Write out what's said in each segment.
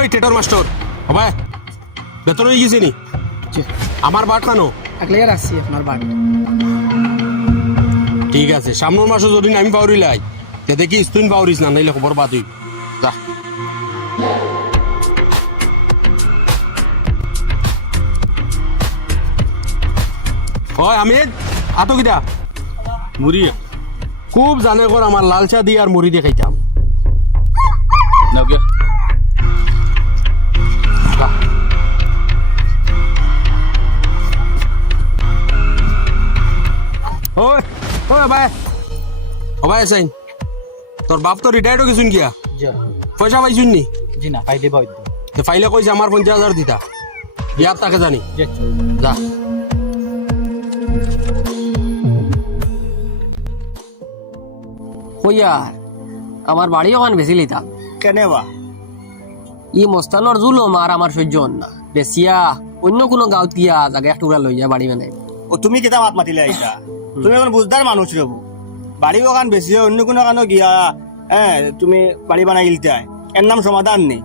ওই টেটর মাস্টার হবে বেতন হয়ে গেছে নি আমার বাট কানো ক্লিয়ার আসছি আপনার বাট ঠিক আছে সামনের মাসে যদি আমি পাউরি লাই তে দেখি তুই পাউরিস না নাইলে খবর বাদ হইব যা ওই আমিদ আতো কিটা মুড়ি খুব জানে কর আমার লাল চা দিয়ে আর মুড়ি দিয়ে খাইতাম নাও গিয়া ওই ওই ভাই ও ভাই সাইন তোর বাপ তো রিটায়ার্ড হয়ে গেছুন গিয়া পয়সা পাইছুন নি জি না পাই দেব তো ফাইলে কইছে আমার 50,000 দিতা বিয়ার তাকে জানি যা কইয়ার আমার বাড়ি ওখান বেশি লিতাম কেনে বা ই মস্তানোর জুলুম আর আমার সহ্য হন না বেশিয়া অন্য কোনো গাঁত গিয়া জায়গা একটা লই যা বাড়ি বানাই ও তুমি কেটা মাত মাতিলে আইতা তুমি এখন বুঝদার মানুষ রবু বাড়ি ওখান বেশি অন্য কোনো কানো গিয়া হ্যাঁ তুমি বাড়ি বানাই গিলতে এর নাম সমাধান নেই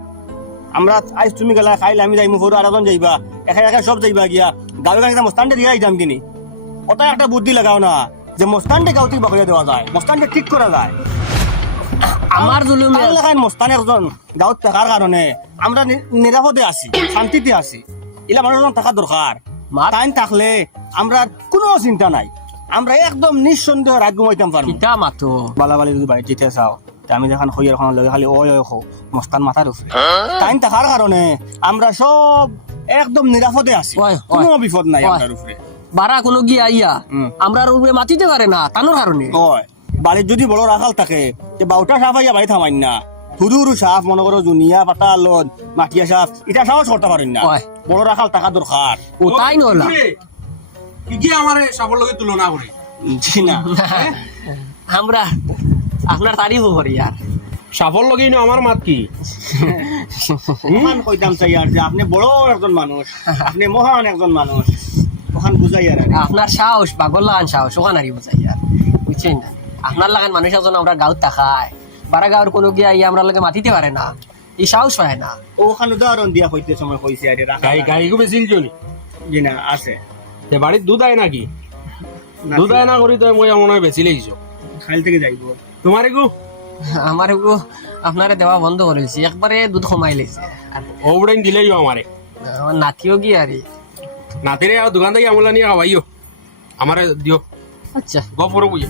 আমরা আজ তুমি গেলা খাইলে আমি যাইমু ফোর আর যাইবা একা একা সব যাইবা গিয়া গাঁৱে গাঁৱে মস্তানটা দিয়ে আইতাম কিনি ওটা একটা বুদ্ধি লাগাও না যে মস্তানটা গাঁৱতে বাকরিয়া দেওয়া যায় মস্তানটা ঠিক করা যায় আমার জুলুম এলাকায় মস্তান একজন গাঁৱত থাকার কারণে আমরা নিরাপদে আছি শান্তিতে আছি এলা মানুষজন থাকা দরকার টাইম থাকলে আমরা কোনো চিন্তা নাই আমরা একদম নিঃসন্দেহ রাত ঘুমাইতাম পারবো কিতা মাতো বালাবালি যদি বাড়ি যেতে চাও আমি যখন হইয়ার খান লগে খালি ওই হো মস্তান মাথার উপরে টাইম থাকার কারণে আমরা সব একদম নিরাপদে আছি ওই, ওই, কোনো বিপদ নাই ওই। আপনার উপরে বারা কোনো গিয়া আইয়া আমরা রুমে মাতিতে পারে না তানোর কারণে ওই বাড়ির যদি বড় রাখাল থাকে যে বাউটা সাফ আইয়া বাড়ি থামাইন না হুরু হুরু সাফ মনে করো জুনিয়া পাতা লদ মাটিয়া সাফ এটা সাহস করতে পারেন না ওই। বড় রাখাল টাকা দরকার ও তাই নলা কি কি আমার সাফল লগে তুলনা করে জি না আমরা আপনার তারিফ করি আর সাফল লগেই না আমার মাত কি মহান কইতাম চাই আর যে আপনি বড় একজন মানুষ আপনি মহান একজন মানুষ ওখান বুঝাই আর আপনার সাহস পাগল লাগান সাহস ওখান আর বুঝাই আর বুঝছেন না আপনার লাগান মানুষ একজন আমরা গাঁত থাকায় বারা গাঁর কোনো গিয়া ইয়া আমরা লাগে মাতিতে পারে না এই সাহস পায় না ওখান উদাহরণ দিয়া কইতে সময় কইছে আর গাই গাই গো বেশি জনি জি না আছে তে বাড়ির দুধ আয় নাকি দুধ আয় না করি তো মই মনে হয় বেশি লেগেছ খাইল থেকে যাইব তোমারে গো আমার গো আপনারে দেওয়া বন্ধ করে দিয়েছি একবারে দুধ কমাই লেছে আর ওবড়াইন দিলেই আমারে আমার নাতিও গিয়া আরে নাতিরে আর দোকান থেকে আমলা নিয়ে খাওয়াইও আমারে দিও আচ্ছা গপরে বুঝে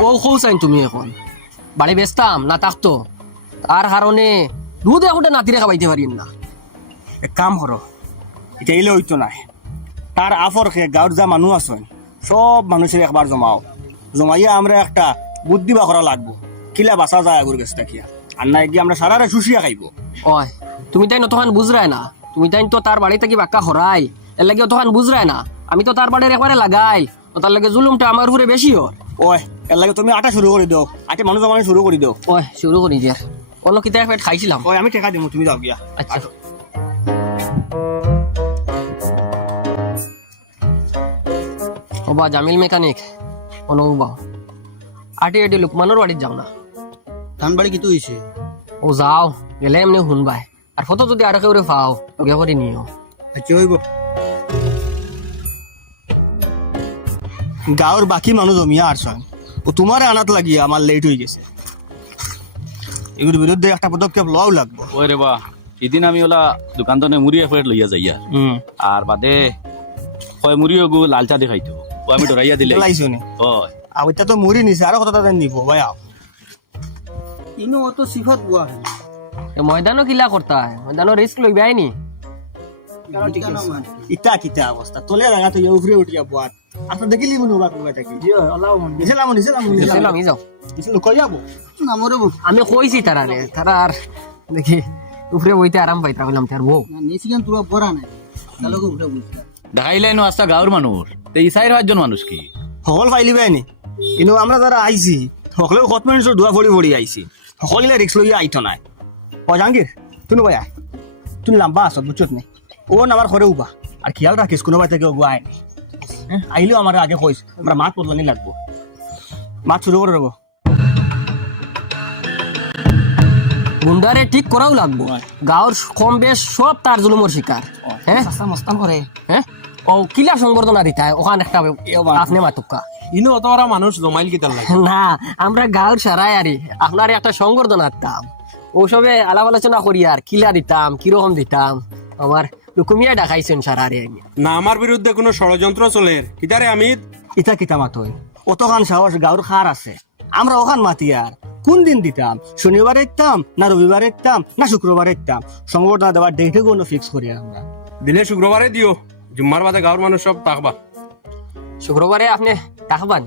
ও খুঁজাইন তুমি এখন বাড়ি বেচতাম না থাকতো তার কারণে দুধ এখন নাতিরে খাওয়াইতে পারিন না এক কাম করো এটা এলে হইতো নাই তার আফর খেয়ে গাঁৱৰ যা মানুষ আছেন সব মানুষের একবার জমাও জমাইয়া আমরা একটা বুদ্ধি বা করা লাগবো কিলা বাঁচা যায় আগুর গেছটা কিয়া আর না গিয়ে আমরা সারারে শুষিয়া খাইব ওই তুমি তাই তখন বুঝরায় না তুমি তাই তো তার বাড়ি থেকে বাক্কা হরাই এর লাগে তখন বুঝরায় না আমি তো তার বাড়ির একবারে লাগাই ও তার লাগে জুলুমটা আমার উপরে বেশি ওর ওই এর লাগে তুমি আটা শুরু করে দাও আটা মানুষ জমানো শুরু করে দাও ওই শুরু করি যে অন্য কিতা পেট খাইছিলাম ওই আমি টেকা দিমু তুমি যাও গিয়া আচ্ছা ও বা জামিল মেকানিক অনুবা আটি আটি লুকমানোর বাড়ির যাও না ধান বাড়ি কি হয়েছে ও যাও গেলে এমনি শুনবাই আর ফটো যদি আর কেউ পাও লগে করে নিও আচ্ছা হইব গাঁৱৰ বাকি মানুষ জমিয়া আসছেন ও তোমার আনাত লাগিয়া আমার লেট হয়ে গেছে এগুলোর বিরুদ্ধে একটা পদক্ষেপ লওয়াও লাগবো ওই রে বা এদিন আমি ওলা দোকান তো মুড়ি এফাইট লইয়া যাইয়া আর বাদে কয় মুড়িও গো লাল চা দেখাইতো ও আমি ডরাইয়া দিলে লাইছো নি ওই আর ওইটা তো মুড়ি নিছে আরো কথা নিব ভাই আও ইনো অত সিফাত বুয়া ময়দানও কিলা করতা ময়দানও রিস্ক লই বাইনি ইটা কিটা অবস্থা তোলে লাগা তো উফরে উঠিয়া বুয়াত আপনি দেখিলি মনে বাক বুয়া থাকি নিছিলাম আমি যাও কই যাবো নামরে আমি কইছি তারারে তারা আর দেখি উপরে বইতে আরাম পাইতা বললাম তার বউ নিছিগান তোরা পড়া নাই তালকে উঠে বুঝতা দেখাইলেন আস্তা গাঁৱৰ মানুষ তো ইসাইর পাঁচজন মানুষ কি সকল ফাইলি বেনি কিন্তু আমরা যারা আইছি সকলেও কত মিনিটের দোয়া ফড়ি ফড়ি আইছি সকলে রিক্স লইয়া আইতো নাই ও জাহাঙ্গীর তুই ভাই আয় তুই লম্বা আস বুঝছত নি ও আমার ঘরে উবা আর খেয়াল রাখিস কোনো ভাই থেকে ওগুলো আয় আইলেও আমার আগে কইস আমরা মাছ বদলানি লাগবো মাছ শুরু করে দেবো গুন্ডারে ঠিক করাও লাগবো গাঁর কম বেশ সব তার জুলুমর শিকার হ্যাঁ মস্তান করে হ্যাঁ ও কিলা সংবর্ধনা দিতে হয় ওখানে একটা আপনি মাতুকা ইনো অত ওরা মানুষ জমাইল কিতার লাগে না আমরা গাঁর সারাই আরে আপনার একটা সংবর্ধনা দিতাম ওসবে আলাপ আলোচনা করি আর কিলা দিতাম কিরকম দিতাম আমার লুকুমিয়া ডাকাইছেন সারারে না আমার বিরুদ্ধে কোনো ষড়যন্ত্র চলে কিতারে আমিদ ইটা কিতা মাতই অতখান সাহস গাঁর খার আছে আমরা ওখান মাতি আর কোন দিন দিতাম শনিবারে দিতাম না রবিবারে দিতাম না শুক্রবারে দিতাম সংবর্ধনা দেওয়ার ডেটে কোনো ফিক্স করি আমরা দিলে শুক্রবারে দিও জুম্মার বাদে গাঁর মানুষ সব তাকবা শুক্রবারে আপনি তাকবান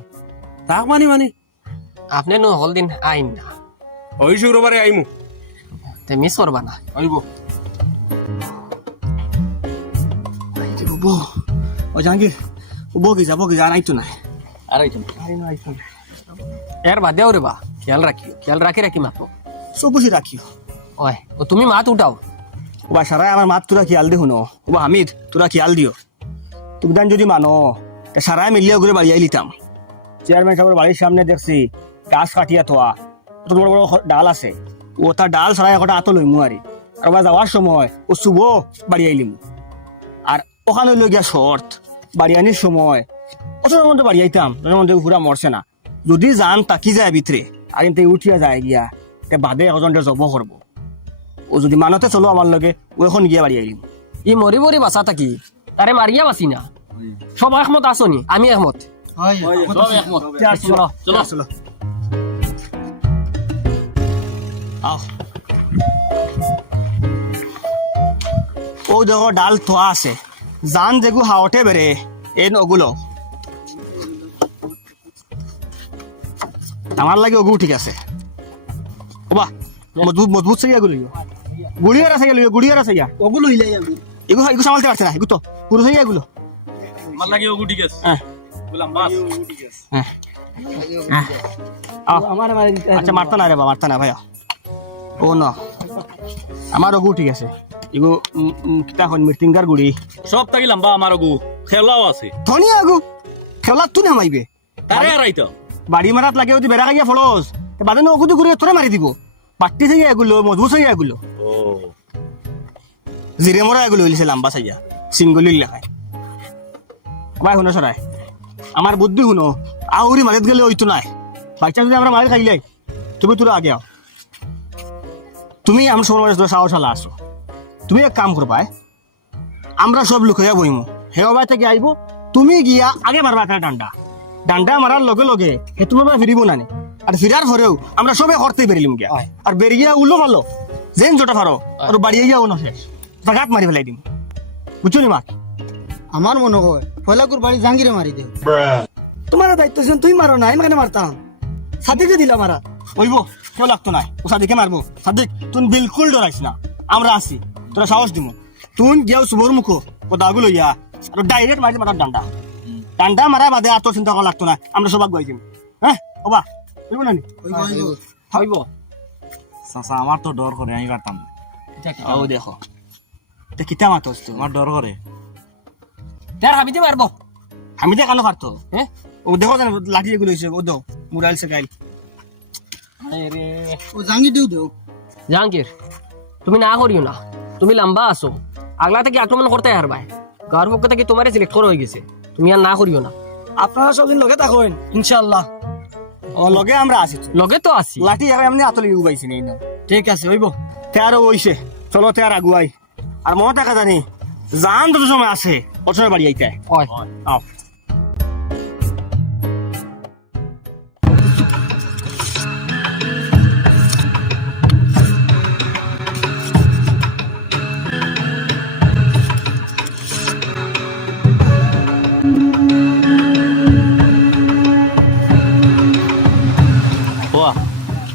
তাকবানি মানে আপনি নো হল দিন আইন না ওই শুক্রবারে আইমু তে মিস করবা না আইব ও জাহাঙ্গীর বগি যা নাই তো নাই আর এই তো এর বাদেও রে বা খেয়াল রাখি মাতো সব বুঝি রাখিও ওই ও তুমি মাত উঠাও ওবা সারাই আমার মাত তোরা খেয়াল দে শুনো ওবা হামিদ তোরা খেয়াল দিও তুমি দান যদি মানো তা সারাই মিলিয়ে ঘুরে বাড়ি আইলিতাম চেয়ারম্যান সাহেবের বাড়ির সামনে দেখছি গাছ কাটিয়া তোয়া অত বড় বড় ডাল আছে ও তার ডাল সারাই একটা আতো লইমু আর ওবা যাওয়ার সময় ও শুভ বাড়ি আইলিম আর ওখানে লই গিয়া শর্ট বাড়ি আনির সময় অতটার মধ্যে বাড়ি আইতাম তার মধ্যে ঘুরা মরছে না যদি যান তাকি যায় ভিতরে আর কিন্তু উঠিয়া যায় গিয়া তে বাদে এজনটা জব করবো ও যদি মানতে চলো আমার লগে ও এখন গিয়া বাড়ি আইলিম ই মরি মরি বাঁচা থাকি তারে মারিয়া বাঁচি না সব একমত আসনি আমি একমত হয় চলো চলো চলো আও ও দেখো ডাল থোয়া আছে জান যেগু হাওটে বেড়ে এন ওগুলো আমার লাগে ওগু ঠিক আছে ওবা মজবুত সাইয়া গুলো গুড়িয়ার আছে গুড়িয়ার আছে ওগুলো ইলাই আমি এগু সামালতে পারছে না এগু তো পুরো সাইয়া গুলো আমার লাগে ওগু ঠিক আছে হ্যাঁ বললাম বাস হ্যাঁ আমার আচ্ছা মারতা না রে বা মারতা না ভাইয়া ও না আমার ওগু ঠিক আছে এগু কিতা হন মৃত্যুঙ্গার গুড়ি সব থাকি লম্বা আমার ওগু খেলাও আছে ধনিয়া আগু খেলাত তুই নামাইবে তারে আর আইতো বাড়ি মারাত লাগে যদি বেড়া খাইয়া ফলস বাদে না ওগুতো ঘুরে তোরে মারি দিব পাট্টি থেকে এগুলো মজবুত হয়ে এগুলো ও জিরে মরা এগুলো হইছে লম্বা সাইয়া সিঙ্গলি লেখায় ভাই শুনো সরাই আমার বুদ্ধি শুনো আউরি মারিত গেলে ওইতো নাই বাচ্চা যদি আমরা মারি খাইলে তুমি তোরা আগে আও তুমি আমার সময় সাহস হালা আসো তুমি এক কাম করবা আমরা সব লোক হইয়া বইমু হেও বাই থেকে আইব তুমি গিয়া আগে মারবা একটা ডান্ডা মারার লগে লগে হে তোমার ফিরিব না আর ফিরার পরেও আমরা সবে হরতে বেরিলাম গিয়া আর বেরিয়া উল্লো ভালো যেন জোটা ফারো আর বাড়িয়ে গিয়া ও শেষ জাগাত মারি ফেলাই দিম বুঝছো নি মা আমার মনে হয় ফয়লাকুর বাড়ি জাহাঙ্গীরে মারি দেও তোমার দায়িত্ব ছিল তুই মারো নাই মানে মারতাম সাদিকে দিলা মারা ওইব কেউ লাগতো নাই ও সাদিকে মারবো সাদিক তুই বিলকুল ডরাইস না আমরা আছি তোরা সাহস দিব তুই গিয়াও শুভর মুখো ও দাগু লইয়া আর ডাইরেক্ট মারি মারার ডান্ডা মারা বাদে আর তোর চিন্তা করা লাগতো না আমরা সবাক গাই দিম হ্যাঁ ওবা বুঝবো না নি হইব চাচা আমার তো ডর করে আমি পারতাম না ও দেখো তে কিতা মাতস তো আমার ডর করে তার হাবিতে মারবো আমি তো কেন পারতো হ্যাঁ ও দেখো যেন লাঠি এগুলো হয়েছে ও দো মুরাইল সে গাইল ও জাহাঙ্গীর দেও দেও জাহাঙ্গীর তুমি না করিও না তুমি লম্বা আসো আগলা থেকে আক্রমণ করতে হারবাই গাঁর পক্ষ থেকে তোমার সিলেক্ট করা হয়ে গেছে তুমি আর না করিও না আপনারা সবদিন লগে থাকেন ইনশাআল্লাহ ও লগে আমরা আছি তো। লগে তো আছি লাঠি এখন এমনি আতলি উবাইছি নেই না ঠিক আছে হইব তে আরো ওইছে চলো তে আর আগুয়াই আর মনে টাকা জানি জান তো সময় আছে ওর সময় বাড়ি আইতে ওই আও বাহ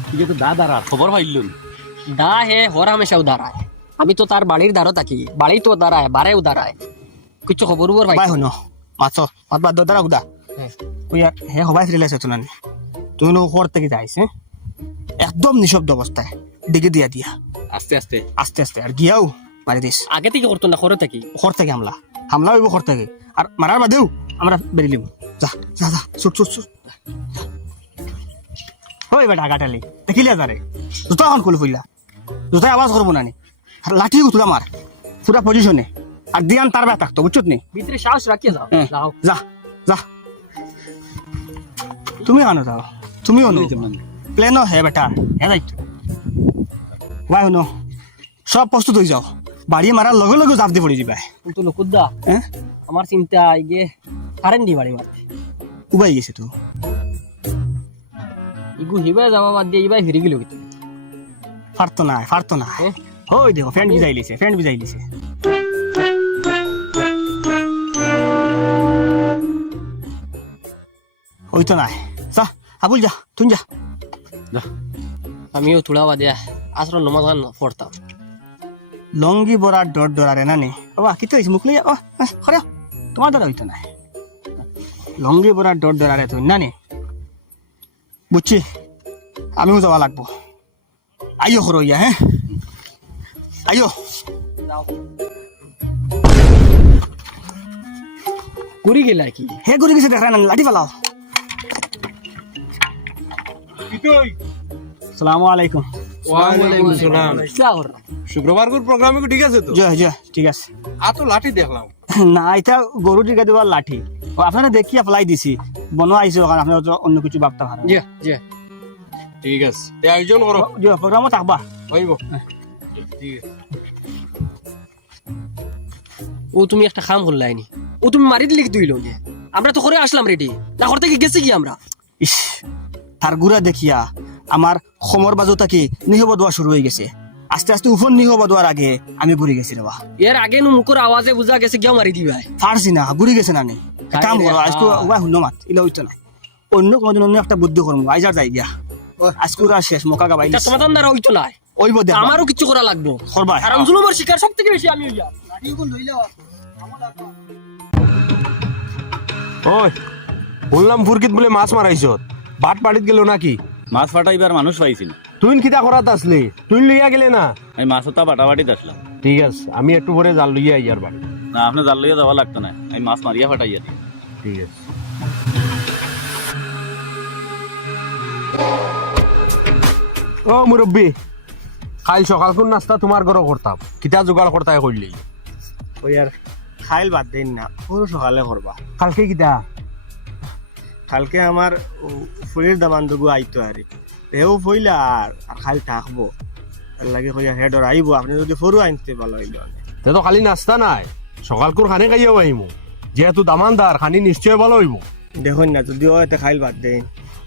ঠিক আছে দাদারা খবর পাইলুন দা হে হর হামেশাও দাঁড়ায় আমি তো তার বাড়ির দ্বারও থাকি বাড়ি তো দাঁড়ায় বারেও দাঁড়ায় কিছু খবর উপর বাই শুনো মাছ মাত বাদ দাদা গুদা ওই আর হে হবাই ফিরে লাইছে তুনানি তুই নো ঘর থেকে যাইস একদম নিঃশব্দ অবস্থায় ডিগে দিয়া দিয়া আস্তে আস্তে আস্তে আস্তে আর গিয়াও মারি দিস আগে থেকে করতো না করে থাকি ঘর থেকে হামলা হইব ঘর থেকে আর মারার বাদেও আমরা বেরিলিম যা যা যা ছুট ছুট ছুট ওই বেটা গাটালি দেখিলে যারে জুতা এখন খুলে ফইলা জোতাই আওয়াজ করবো না নি আর লাঠি উঠলাম আর পুরা পজিশনে আর দিয়ান তার ব্যথা থাকতো বুঝছো নি ভিতরে সাহস রাখিয়ে যাও হ্যাঁ, যাও যা যা তুমি আনো যাও তুমিও নো প্লেনও হে বেটা হে যাইতো ভাই শুনো সব প্রস্তুত হয়ে যাও বাড়ি মারার লগে লগে জাপ দিয়ে পড়ে যাবে কিন্তু লকুদ্দা হ্যাঁ আমার চিন্তা ইগে কারেন্ট দি বাড়ি মারতে উবাই গেছে তো ইগু হিবা যাওয়া বাদ দিয়ে ইবাই ফিরে গেল কিন্তু ফারতো না ওই দেখো ফ্রেন্ড বিজাই লিছে ওই তো নাই যা আবুল যা তুই যা আমিও থোড়া বাদে আসর নমাজ গান পড়তাম লঙ্গি বড়া ডর ডরারে না নি বাবা কি তো হয়েছে মুখ লইয়া ও খরে তোমার দ্বারা হইতো না লঙ্গি বড়া ডর ডরারে তুই না নি বুঝছি আমিও যাওয়া লাগবো আইও খরো ইয়া হ্যাঁ আইও ঘুরি গেল আর কি হে করে গেছে দেখা না লাঠি ফেলাও আসসালামু আলাইকুম ওয়ালাইকুম আসসালাম ইচ্ছা কর শুক্রবার কোন প্রোগ্রামে ঠিক আছে তো জয় জয় ঠিক আছে আতো লাঠি দেখলাম না এটা গরু টিকা দেওয়ার লাঠি ও আপনারা দেখি অ্যাপ্লাই দিছি বনোয়া আইছে ওখানে আপনারা তো অন্য কিছু ভাবতে পারেন জি জি ঠিক আছে এই আয়োজন করো জয় প্রোগ্রামও থাকবা হইব ঠিক আছে ও তুমি একটা কাম করলাইনি ও তুমি মারি দিলে কি তুই লোক আমরা তো করে আসলাম রেডি না করতে কি গেছি কি আমরা ইস তার গুড়া দেখিয়া আমার সমর বাজু থাকি নিহব দোয়া শুরু হয়ে গেছে আস্তে আস্তে উফন নিহব দোয়ার আগে আমি ঘুরে গেছি রে বা এর আগে নু মুখর আওয়াজে বুঝা গেছে গিয়া মারি দিবা পারছি না ঘুরে গেছে না নি কাম করো আজকে ওয়া হুন্ন মাত ইলা হইতো না অন্য কোনদিন অন্য একটা বুদ্ধি করবো আইজার যাই গিয়া আজকে ওরা শেষ মোকা গাবাই এটা সমাধান দ্বারা হইতো না ওইব দেখ আমারও কিছু করা লাগবো করবা কারণ জুলুমের শিকার সব থেকে বেশি আমি হইয়া ওই বললাম ফুরকিত বলে মাছ মারাইছ বাট পাড়িত গেল নাকি মাছ ফাটাইবার মানুষ পাইছিল তুই কিতা করাত আসলে তুই লইয়া গেলে না আমি মাছ ওটা বাটাবাটিত আসলাম ঠিক আছে আমি একটু পরে জাল লইয়া আইয়ার বাড়ি না আপনি জাল লইয়া যাওয়া লাগতো না আমি মাছ মারিয়া ফাটাইয়া দিই ঠিক আছে ও মুরব্বী কাল সকাল কোন নাস্তা তোমার ঘরে করতাম কিতা জোগাড় করতাই করলি ওই আর খাইল বাদ দিন না পুরো সকালে করবা কালকে কিতা কালকে আমার ফুলের দামান দুগু আইতো আরে এও ফইলা আর খাইল থাকবো তার লাগে কইয়া হেডর আইবো আপনি যদি ফরু আনতে ভালো হইল তে তো খালি নাস্তা নাই সকাল কোর খানে খাইয়াও আইমু যেহেতু দামানদার খানি নিশ্চয় ভালো হইব দেখুন না যদি ও এতে খাইল বাদ দেন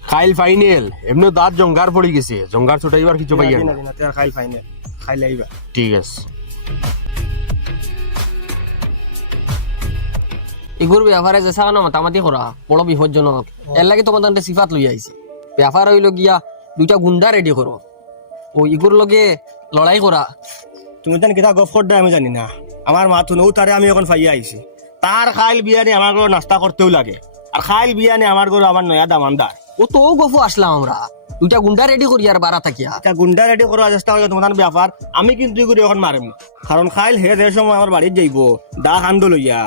খাইল ফাইনাল এমনি দাঁত জঙ্গার পড়ে গেছে জঙ্গার ছুটাইবার কিছু পাইয়া না খাইল ফাইনাল খাইলে আইবা ঠিক আছে এগুর ব্যাপারে যে সাকানো মাতামাতি করা বড় বিপজ্জনক এর লাগে তোমার তান্তে সিফাত লই আইছি ব্যাপার হইল গিয়া দুইটা গুন্ডা রেডি করো ও ইগুর লগে লড়াই করা তুমি জানি কিতা গফ করতে আমি জানি না আমার মাথু নৌ তারে আমি এখন ফাইয়া আইছি তার খাইল বিয়ানি আমার ঘরে নাস্তা করতেও লাগে আর খাইল বিয়ানি আমার ঘরে আমার নয়া দামানদার ও তো গফু আসলাম আমরা দুইটা গুন্ডা রেডি করি আর বারা থাকিয়া এটা গুন্ডা রেডি করার চেষ্টা করলে তোমার ব্যাপার আমি কিন্তু এগুলো এখন মারিম কারণ খাইল হে যে সময় আমার বাড়ির যাইব দা কান্দ লইয়া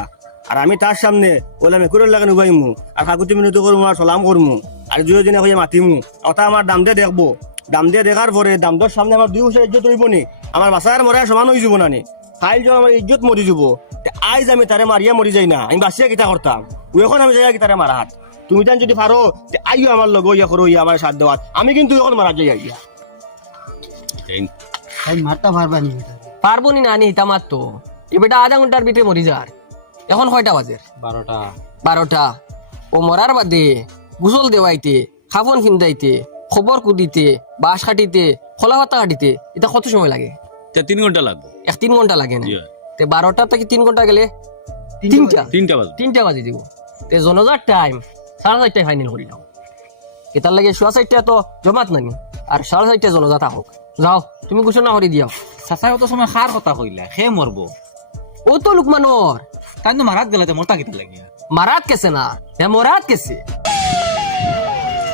আর আমি তার সামনে বলে মেকুরের লাগে নুবাইমু আর কাকুতি মিনতি করবো আর সলাম করমু আর দুই দিনে হয়ে মাতিমু ওটা আমার দাম দিয়ে দেখবো দাম দিয়ে দেখার পরে দাম দর সামনে আমার 2 বছর ইজ্জত হইব নি আমার বাসার মরে সমান হয়ে যাব না নি খাইল যখন আমার ইজ্জত মরি যাব আইজ আমি তারে মারিয়া মরি যাই না আমি বাসিয়া কিতা করতাম ও এখন আমি যাই তারে মারা হাত তুমি তান যদি পারো আইও আমার লগ ইয়া করো ইয়া আমার সাথ দেওয়াত আমি কিন্তু এখন মারা যাই ইয়া মারতা পারবা নি পারবো নি না নি হিতা মারতো এ বেটা আধা ঘন্টার ভিতরে মরি যার এখন কয়টা বাজে 12টা ও মরার বাদে গুসল দেওয়াইতে খাবন ফিন্দাইতে খবর কুদিতে বাঁশ কাটিতে খোলা পাতা কাটিতে এটা কত সময় লাগে 3 ঘন্টা লাগবে 3 ঘন্টা লাগে না জি। তে 12টা থেকে 3 ঘন্টা গেলে 3টা বাজে দিব তে জনজার টাইম 4:30 ফাইনাল করি নাও এটার লাগে 4:30 তো জমাত নানি আর 4:30 জনজাত হোক যাও তুমি ঘোষণা করে দিও চাচাই অত সময় খার কথা কইলা সে মরবো ও তো লুকমানোর তাই তো মারাত গেলাতে মরতা কিতা লাগিয়া মারাত কেছে না হে মরাত কেছে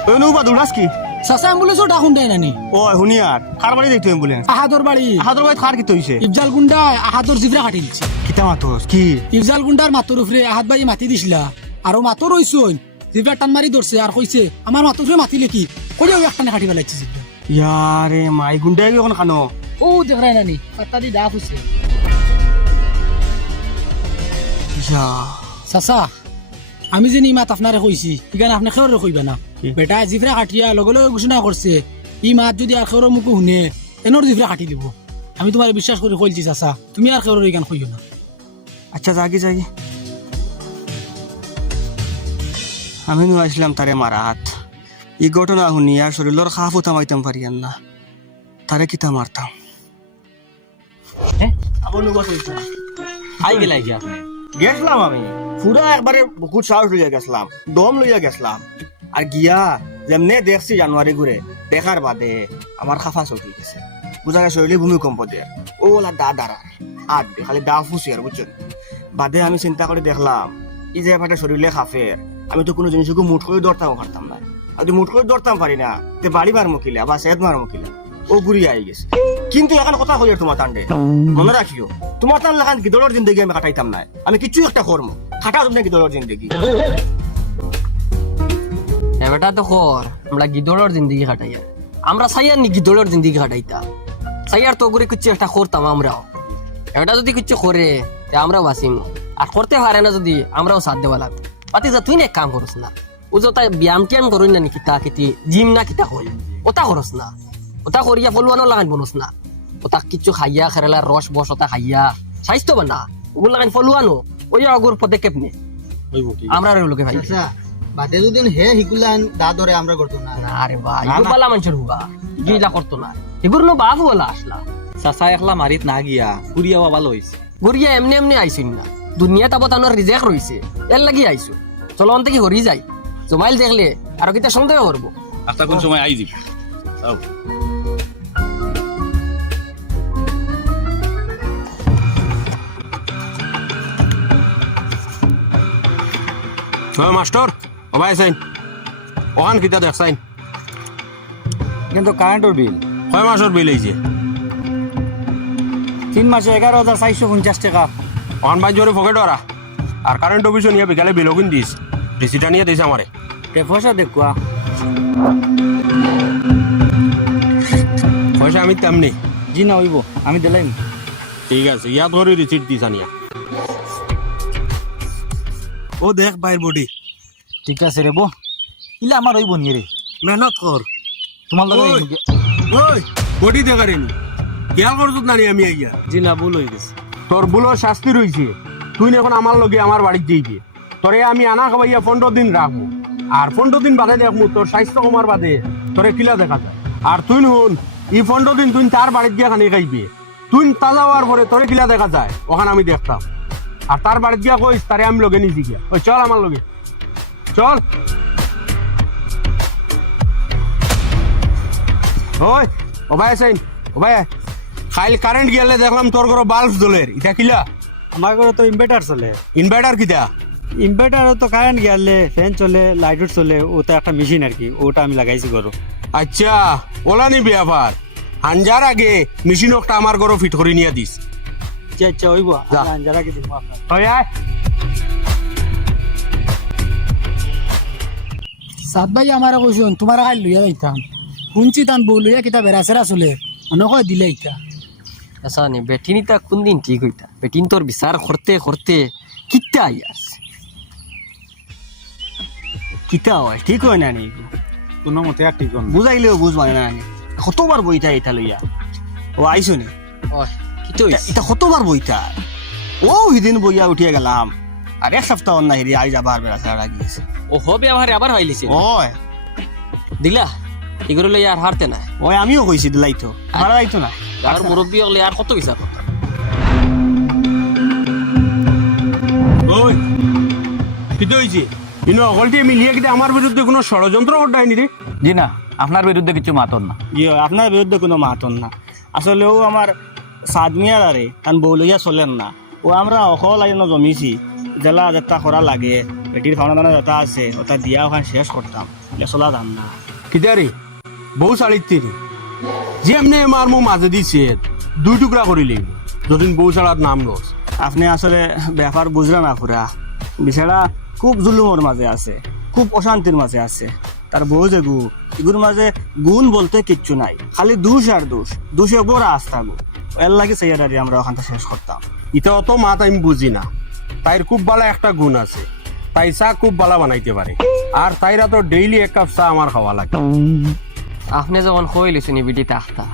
ওই নৌবা দুলাস কি চাচা অ্যাম্বুলেন্সও ডাকুন দেয় নানি ও হুনিয়ার খার বাড়ি দেখতো অ্যাম্বুলেন্স আহাদর বাড়ি হাতর বাড়ি খার কি তৈছে ইফজাল গুন্ডা আহাদর জিবরা কাটি দিচ্ছে কিতা মাতোস কি ইফজাল গুন্ডার মাতর উপরে আহাদ ভাই মাতি দিছিলা আর মাতর রইছই জিবরা টান মারি ধরছে আর কইছে আমার মাতর উপরে মাতিলে কি কইও একটানে কাটি ফেলাইছে জিবরা ইয়ারে মাই গুন্ডাই এখন খানো ও দেখরাই নানি পাত্তা দি ডাক হইছে চাচা আমি যে মাত আপনারে কইছি এখানে আপনি খেয়ে কইবা না বেটা জিফরা কাটিয়া লগে লগে ঘোষণা করছে ই মাত যদি আর খেয়ে মুখে শুনে এনর জিফরা কাটি দিব আমি তোমার বিশ্বাস করে কইছি চাচা তুমি আর খেয়ে এখান কইও না আচ্ছা জাগি জাগি আমি নু আসলাম তারে মারাত এই ঘটনা শুনি আর শরীরের খাফও থামাইতাম পারিয়ান না তারে কিতা মারতাম খাই গেলাই কি আপনি গেছিলাম আমি পুরা একবারে বহুত সাহস লইয়া গেছিলাম দম লইয়া গেছিলাম আর গিয়া যেমনে দেখছি জানুয়ারি ঘুরে দেখার বাদে আমার খাফা চলতে গেছে বুঝা গেছে শরীরে ভূমিকম্প দেয় ওলা দা দাঁড়া হাত দে খালি দা ফুসি আর বুঝছেন বাদে আমি চিন্তা করে দেখলাম এই যে একটা শরীরে খাফের আমি তো কোনো জিনিসকে মুঠ করে ধরতাম পারতাম না আর যদি মুঠ করে ধরতাম পারি না তে বাড়ি মার মুখিলা বা সেদ মার মুখিলা ও বুড়ি আই গেছে কিন্তু এখন কথা কই তোমার টান্ডে মনে রাখিও তোমার টান লাগান গিদড়ের জিন্দগি আমি কাটাইতাম না আমি কিছু একটা করবো খাটা তুমি গিদড়ের জিন্দগি এবারটা তো কর আমরা গিদড়ের জিন্দগি কাটাইয়া আমরা সাইয়ার নি গিদড়ের জিন্দগি কাটাইতা সাইয়ার তো করে কিছু একটা করতাম আমরাও এটা যদি কিছু করে তে আমরাও বাঁচিম আর করতে পারে না যদি আমরাও সাথ দেওয়া লাগবে পাতি যা তুই না এক কাম করস না ও যে তাই ব্যায়াম টিয়াম করুন না কিতা কিতি জিম না কিতা হই ওটা করস না ওটা করিয়া ফলুয়ানো লাগান বনস না ওটা কিছু খাইয়া খেরালার রস বস ওটা খাইয়া স্বাস্থ্য বানা ওগুলো লাগান ফলুয়ানো ওই অগুর পদক্ষেপ নে আমরা লোকে ভাই বাদে যদি হে হিগুলান দা ধরে আমরা করতো না না রে ভাই এগুলো বালা মানুষের হুয়া গিলা করতো না এগুলো নো বাবু বলা আসলা চাচা একলা মারিত না গিয়া ঘুরিয়া ভালো হয়েছে গড়িয়া এমনি এমনি আইসুন না দুনিয়া তাবত আনোর রিজেক্ট রইছে এর লাগি আইসু চলো অন্তে কি হরি যাই জমাইল দেখলে আর কিতা সন্দেহ করবো আচ্ছা কোন সময় আই যাবি মাস্টার ওবাই সাইন ওখান কিতা দেখ সাইন কিন্তু কারেন্টের বিল কয় মাসের বিল এইছে 3 মাসে 11,450 টাকা ওখান বাই জোরে পকেট ওরা আর কারেন্ট অফিসও নিয়ে বিকালে বিলও কিন দিস রিসিটা নিয়ে দিস আমারে পয়সা দেখুয়া পয়সা আমি তেমনি জি না হইব আমি দিলাম ঠিক আছে ইয়াদ করে রিসিট দিস আনিয়া ও দেখ বাইর বডি ঠিক আছে রে বো ইলা আমার হইব নি রে মেহনত কর তোমার লগে ওই বডি দেখারেনি খেয়াল করছত নানি আমি আইয়া জি না ভুল হয়ে গেছে তোর বুলো শাস্তি রয়েছে তুই এখন আমার লগে আমার বাড়িতে যাইবে তোরে আমি আনা খাবাইয়া 15 দিন রাখবো আর 15 দিন বাদে দেখবো তোর স্বাস্থ্য কমার বাদে তোরে কিলা দেখা যায় আর তুই নুন এই 15 দিন তুই তার বাড়িতে গিয়া খানি খাইবে তুই তাজা হওয়ার পরে তোরে কিলা দেখা যায় ওখানে আমি দেখতাম আর তার বাড়িতে গিয়া কইস তারে আমি লগে নিছি গিয়া ওই চল আমার লগে চল ওই ও ভাই আছেন ও ভাই খাইল কারেন্ট গেলে দেখলাম তোর ঘরে বাল্ব জ্বলের এটা কিলা আমার ঘরে তো ইনভার্টার চলে ইনভার্টার কিটা ইনভার্টারও তো কারেন্ট গেলে ফ্যান চলে লাইট চলে ওটা একটা মেশিন আর কি ওটা আমি লাগাইছি ঘর আচ্ছা ওলা নিবি আবার আনজার আগে মেশিন একটা আমার ঘরে ফিট করে নিয়ে দিস আচ্ছা হইব যা। যারা কি দিব আপনার ওই আয় সাত ভাই আমার কইছুন তোমার কাল লইয়া যাইতাম শুনছি তান বউ লইয়া কিতা বেড়াচেরা চলে অনকয় দিলে ইটা আচ্ছা নি বেটিনিটা কোন দিন ঠিক হইতা বেটিন তোর বিচার করতে করতে কিতা আইয়াস কিতা হয় ঠিক হয় না নি কোনো মতে আর ঠিক না বুঝাইলেও বুঝবা না নি কতবার বইতা এটা লইয়া ও আইসো নি ওই কিতো এটা কতবার বইতা ও সেদিন বইয়া উঠিয়া গেলাম আর এক সপ্তাহ না হেরি আই যাবার বেলা ছাড়া গিয়েছে ও হবে আমার আবার হইলিছে ওই দিলা এগুলো লই আর হারতে না ওই আমিও কইছি দিলাই তো মারা যাইতো না আর মুরব্বী হলে আর কত বিচার করতাম ওই কিতো হইছে ইনো অকলটি মিলিয়ে কিটা আমার বিরুদ্ধে কোনো ষড়যন্ত্র করতাইনি রে জি না আপনার বিরুদ্ধে কিছু মাতন না ইয়ে আপনার বিরুদ্ধে কোনো মাতন না আসলে ও আমার সাদমিয়ার আরে কারণ বউ লইয়া চলেন না ও আমরা অকল আইন জমিছি জেলা যেটা করা লাগে বেটির খাওয়া দানা যেটা আছে ওটা দিয়া ওখানে শেষ করতাম চলা যান না কিটা রে বউ শাড়িতে রে যেমনে আমার মো মাঝে দিছে 2 টুকরা করিলে যদিন বউ শাড়ার নাম লস আপনি আসলে ব্যাপার বুঝলেন না পুরা বিছাড়া খুব জুলুমর মাঝে আছে খুব অশান্তির মাঝে আছে তার বউ যেগু এগুলোর মাঝে গুণ বলতে কিচ্ছু নাই, খালি দোষ আর দোষ, দোষে বড় আস্থা গো। এর লাগে সেইয়ারি আমরা ওখানটা শেষ করতাম। এটা অত মাত আমি বুঝি না। তাইর খুব ভালো একটা গুণ আছে, তাই চা খুব ভালো বানাইতে পারে, আর তাইরা তো ডেইলি এক কাপ চা আমার খাওয়া লাগে। আপনি যখন কই লিছেন বিটি তাকতা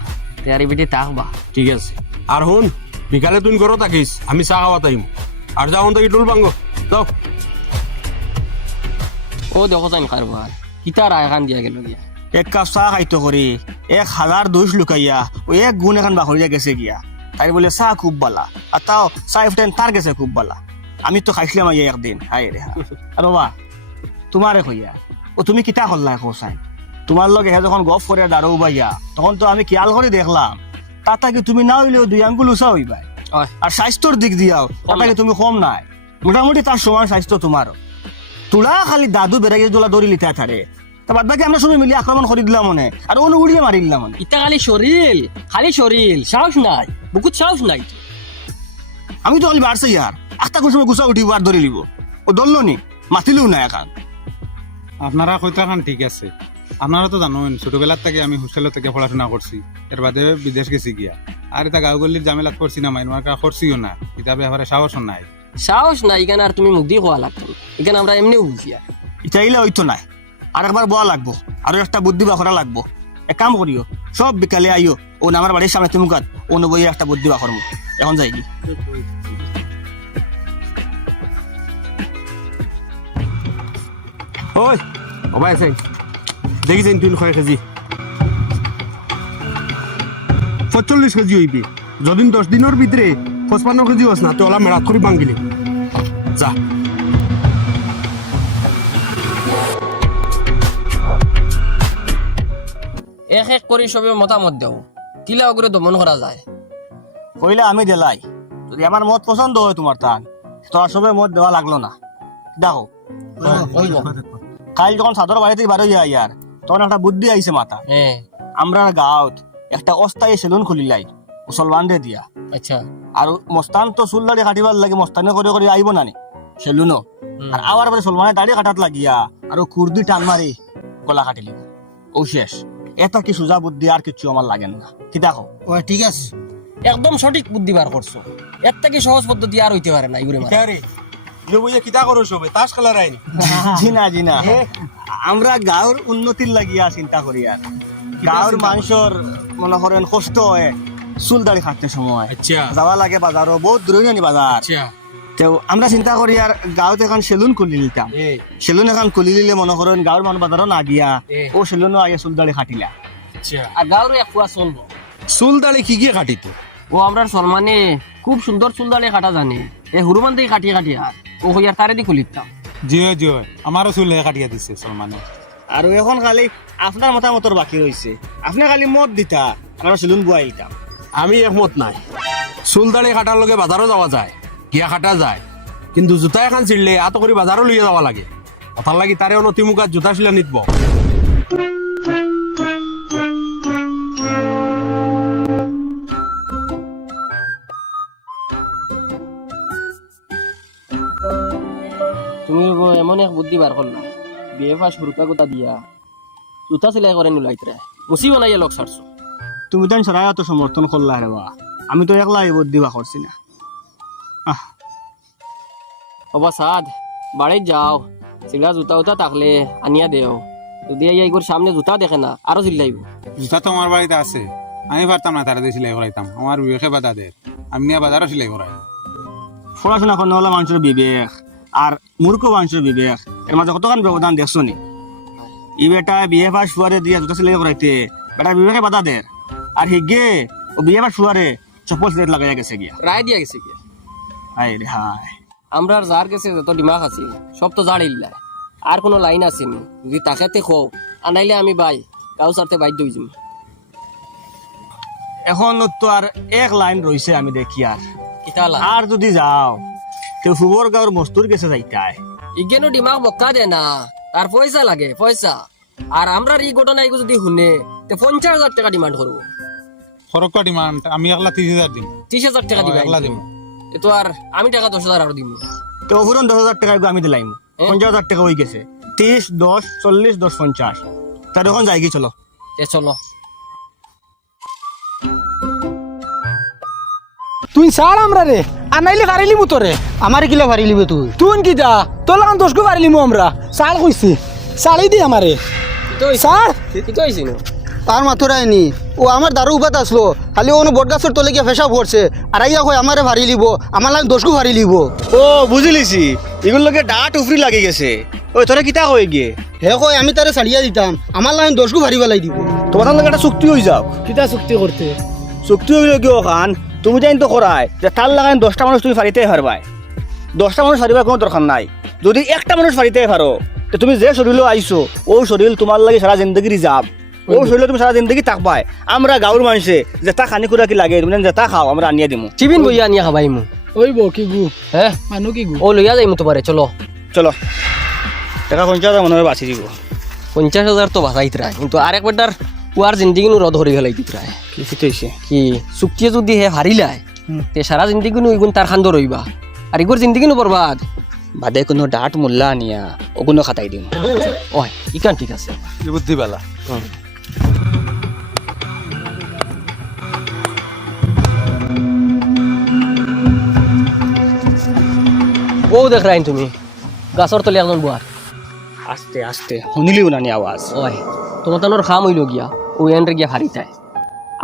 তেয়ারি বিটি তাকবা। ঠিক আছে, আর হুন বিকালে তুই করো থাকিস, আমি চা খাওয়া তাইম। আর যাও থেকে টুল ভাঙ্গো যাও। ও দেখো যাইন কারবার কিতা রায় খান দিয়া গেল গিয়া। এক কাপ চা খাইতে করি 1000 দোষ লুকাইয়া ওই এক গুণ এখন বাহরিয়া গেছে গিয়া। তাই বলে চা খুব বালা, আর তাও চা ইফটেন তার গেছে খুব বালা। আমি তো খাইছিলাম একদিন, হাই রে। আর বাবা তোমারে কইয়া ও তুমি কিতা করলা কোসাই, তোমার লগে হে যখন গপ করে দাঁড়াও বাইয়া, তখন তো আমি খেয়াল করে দেখলাম তাতাকে তুমি না হইলেও 2 আঙ্গুল উঁচা হইবা। আর স্বাস্থ্যর দিক দিয়াও তাতাকে তুমি কম নাই, মোটামুটি তার সমান স্বাস্থ্য তোমারও। তোলা খালি দাদু বেড়াইয়ে দোলা দৌড়ি লিতে থারে, তা বাদ বাকি আমরা সবাই মিলে আক্রমণ করে দিলাম মনে, আর অনু উড়িয়ে মারি দিলাম মনে। ইটা খালি শরীর সাহস নাই, বুকুত সাহস নাই। আমি তো খালি বাড়ছে ইয়ার একটা কোন সময় গুছা উঠিব আর ধরে লিব, ও ধরলো নি মাতিলেও না এখন। আপনারা কইতা খান ঠিক আছে, আপনারা তো জানেন ছোটবেলার থেকে আমি হোস্টেল থেকে পড়াশোনা করছি, এর বাদে বিদেশ গেছি গিয়া। আর এটা গাঁও গল্লির জামেলাত করছি না, মাইনমার্কা করছিও না, কিতাবে ব্যাপারে সাহস নাই। সাহস নাই এখানে, আর তুমি মুখ দিয়ে খোয়া লাগতো এখানে, আমরা এমনিও বুঝি। আর এটা ইলে হইতো নাই, আর একবার বয়া লাগবো, আরো একটা বুদ্ধি বাখরা লাগবো। এক কাম করিও, সব বিকালে আইও, ও আমার বাড়ির সামনে তুমি কাত ও বইয়ে একটা বুদ্ধি বাখরমু। এখন যাই কি ওই অবাই আছে দেখিছেন তুই 6 কেজি 45 কেজি হইবে। যদিন 10 দিনের ভিতরে 55 কেজি হস না তো ওলা মেরাত করে বাঙ্গিলি যা। এক এক করে সবে মতামত দেও, তিলা করে দমন করা যায়। কইলে আমি দিলাই, যদি আমার মত পছন্দ হয় তোমার তান, তোর সবে মত দেওয়া লাগলো না। দেখো কাল যখন সাদর বাড়িতে বার হইয়া ইয়ার, তখন একটা বুদ্ধি আইছে মাথা। আমরা গাঁৱত একটা অস্থায়ী সেলুন খুলিলাই মুসলমানদের দিয়া। আচ্ছা, আর মস্তান তো চুল দাড়ি কাটিবার লাগে মস্তানে করে করে আইব নানি সেলুনও, আর আবার পরে সলমানের দাড়ি কাটাত লাগিয়া আর কুর্দি টান মারি গলা কাটিলি, ও শেষ। এটা কি সুজা বুদ্ধি, আর কিছু আমার লাগে না। কি দেখো ও ঠিক আছে, একদম সঠিক বুদ্ধি বার করছো। এর থেকে সহজ পদ্ধতি আর হইতে পারে না। ইগুরে রে যে বইয়া কিতা করো সবে তাস খেলার আইনি। জি না আমরা গাঁৱৰ উন্নতির লাগিয়া চিন্তা করি। আর গাঁৱৰ মানুষের মনে করেন কষ্ট হয় চুল দাড়ি কাটতে সময়, আচ্ছা যাওয়া লাগে বাজারও, বহুত দূরে জানি বাজার। আচ্ছা তো আমরা চিন্তা করি আর গাঁৱত এখন সেলুন খুলি দিতাম। সেলুন এখন খুলি দিলে মনে করেন গাঁৱৰ মানুষ বাজারও না গিয়া ও সেলুনও আগে চুল দাড়ি কাটিলা। আচ্ছা আর গাঁৱৰো এক ফুয়া চলবো। চুল দাড়ি কি কি কাটিতো? ও আমরা সলমানে খুব সুন্দর চুল দাড়ি কাটা জানে, এই হুরুমান দিয়ে কাটিয়ে কাটিয়ে আর ও হইয়ার তারে দি খুলিতাম। জিও জিও আমারও চুল কাটিয়া দিছে সলমানে। আর এখন খালি আপনার মতামতর বাকি রয়েছে, আপনি খালি মত দিতা, আমরা সেলুন বুয়াই দিতাম। আমি একমত নাই। চুল দাড়ি কাটার লগে বাজারও যাওয়া যায়, গিয়া কাটা যায়, কিন্তু জোতা এখন ছিড়লে আত করে বাজারও লইয়া যাওয়া লাগে। কথার লাগি তারে অনতি মুখাত জোতা ছিলা নিতব। তুমি এমন এক বুদ্ধি বার করলা, বিয়ে ফাঁস হুরকা গোটা দিয়া জুতা সেলাই করে নিলাইতরে মুসি বানাইয়া লক সারছো। তুমি তো সরাই তো সমর্থন করলা রে বা, আমি তো একলা এই বুদ্ধি বা করছি না। অবা সাদ বাড়ি যাও, সিলা জুতা উতা থাকলে আনিয়া দেও। যদি এইগুর সামনে জুতা দেখে না আরো চিল্লাইব। জুতা তো আমার বাড়িতে আছে, আমি পারতাম না তারা দিয়ে সিলাই করাইতাম। আমার বিবেকে বাধা দেয়, আমি নিয়ে বাজারও সিলাই করাই। পড়াশোনা করলে হলো মানুষের বিবেক, আর মূর্খ মানুষের বিবেক, এর মাঝে কতক্ষণ ব্যবধান দেখছো নি? ই বেটা বিয়ে পাস ফুয়ারে দিয়া জুতা সিলাই করাইতে বেটা বিবেকে বাধা দের, আর হিগে ও বিয়ে পাস ফুয়ারে চপ্পল সিলেট লাগাইয়া গেছে গিয়া। রায় দিয়া গেছে কি? হায় রে হায়, আমরা যার গেছে যত ডিমাগ আছে সব তো জাড় ইল্লাই। আর কোনো লাইন আসেনি, যদি তাকেতে খো আনাইলে আমি বাই গাও সারতে বাধ্য হয়ে যাবো। এখন তো আর এক লাইন রয়েছে আমি দেখি। আর ইতালা আর যদি যাও কেউ ফুবর গাঁর মস্তুর গেছে যাইতায়, ইগেনো ডিমাগ বক্কা দে না, তার পয়সা লাগে পয়সা। আর আমরা এই ঘটনা এগো যদি শুনে 50,000 টাকা ডিমান্ড করবো। খরক্কা ডিমান্ড আমি একলা 30,000 দিম। 30,000 টাকা দিবা একলা দিম। তো আর আমি টাকা 10,000 আরো দিব। তো ওগুরন 10,000 টাকা আমি দিলাম, 50,000 টাকা হয়ে গেছে। 30, 10, 40, 10, 50 তার এখন যাই কি চলো এ চলো তুই ছাড় আমরা রে আর নাইলে কারিলি মু তোরে আমার কিলো ভারি লিবে তুই তুই কি যা তোর লাগান দোষকু কারিলি মু আমরা ছাড় কইছি ছাড়ি দি আমারে ছাড় কি তো হইছিস তার মাথুরাই নি ও আমার দারু উপাত আসলো খালি ও বট গাছের তলে গিয়ে ফেসা পড়ছে আর আইয়া কই আমারে ভারি লিব আমার লাগে দোষকু ভারি লিব ও বুঝিলিছি এগুলো লোকে ডাট উফরি লাগি গেছে ওই তোরা কিতা হয়ে গিয়ে হে কই আমি তারে ছাড়িয়া দিতাম আমার লাগে দোষকু ভারি বেলাই দিব তোমার লোক একটা চুক্তি হয়ে যাও কিতা চুক্তি করতে চুক্তি হইলে কি ওখান তুমি জানি তো করায় যে তার লাগান 10টা মানুষ তুমি ফারিতে পারবাই 10টা মানুষ ফারিবার কোনো দরকার নাই যদি একটা মানুষ ফারিতে পারো তো তুমি যে শরীরও আইছো ও শরীর তোমার লাগে সারা জিন্দগি রিজার্ভ ও শরীরে তুমি সারা জিন্দগি থাকবাই আমরা গাঁৱৰ মানুষে যে তা খানি খুরা কি লাগে তুমি যে তা খাও আমরা আনিয়া দিমু চিবিন বইয়া নিয়া খাবাই মু ওই বো কি গু হ্যাঁ মানু কি গু ও লইয়া যাইমু তোমারে চলো চলো টাকা 50,000 মনে হয় বাঁচি দিব 50,000 তো বাঁচাইত রায় কিন্তু আর একবার পুয়ার জিন্দিগি নু রদ হরি ফেলাই দিত রায় কি হইছে কি চুক্তিয়ে যদি হে হারিলাই তে সারা জিন্দিগি নু ইগুন তার খান্দ রইবা আর ইগোর জিন্দিগি নু বরবাদ বাদে কোনো ডাট মোল্লা আনিয়া ওগুলো খাতাই দিম ওই ইকান ঠিক আছে বুদ্ধি পালা ও দেখ রাইন তুমি গাছর তলে একজন বুয়ার আস্তে আস্তে শুনিলিও নানি আওয়াজ ওই তোমার তানোর খাম হইল গিয়া ও এনরে গিয়া হারিতায়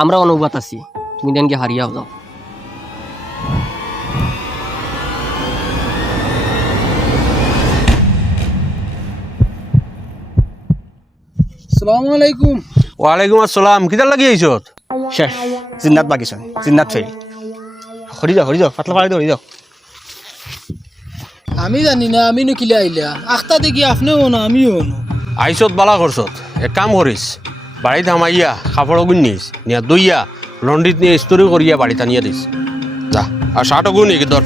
আমরা অনুবাদ আছি তুমি দেন গিয়া হারিয়াও যাও আসসালামু আলাইকুম ওয়ালাইকুম আসসালাম কিতার লাগি আইছত শেষ জিন্নাত বাগিছ জিন্নাত ফেল হরি যাও পাতলা পাড়ি ধরি যাও আমি জানি না আমি নো কিলা আইলা আখতা দেখি আপনিও না আমিও না আইছত বালা করছত এক কাম করিস বাড়িত হামাইয়া কাপড় গুণ নিস নিয়া দইয়া লন্ড্রিত নিয়ে স্তরি করিয়া বাড়িতে আনিয়া দিস যা আর শার্ট গুণ নিয়ে ধর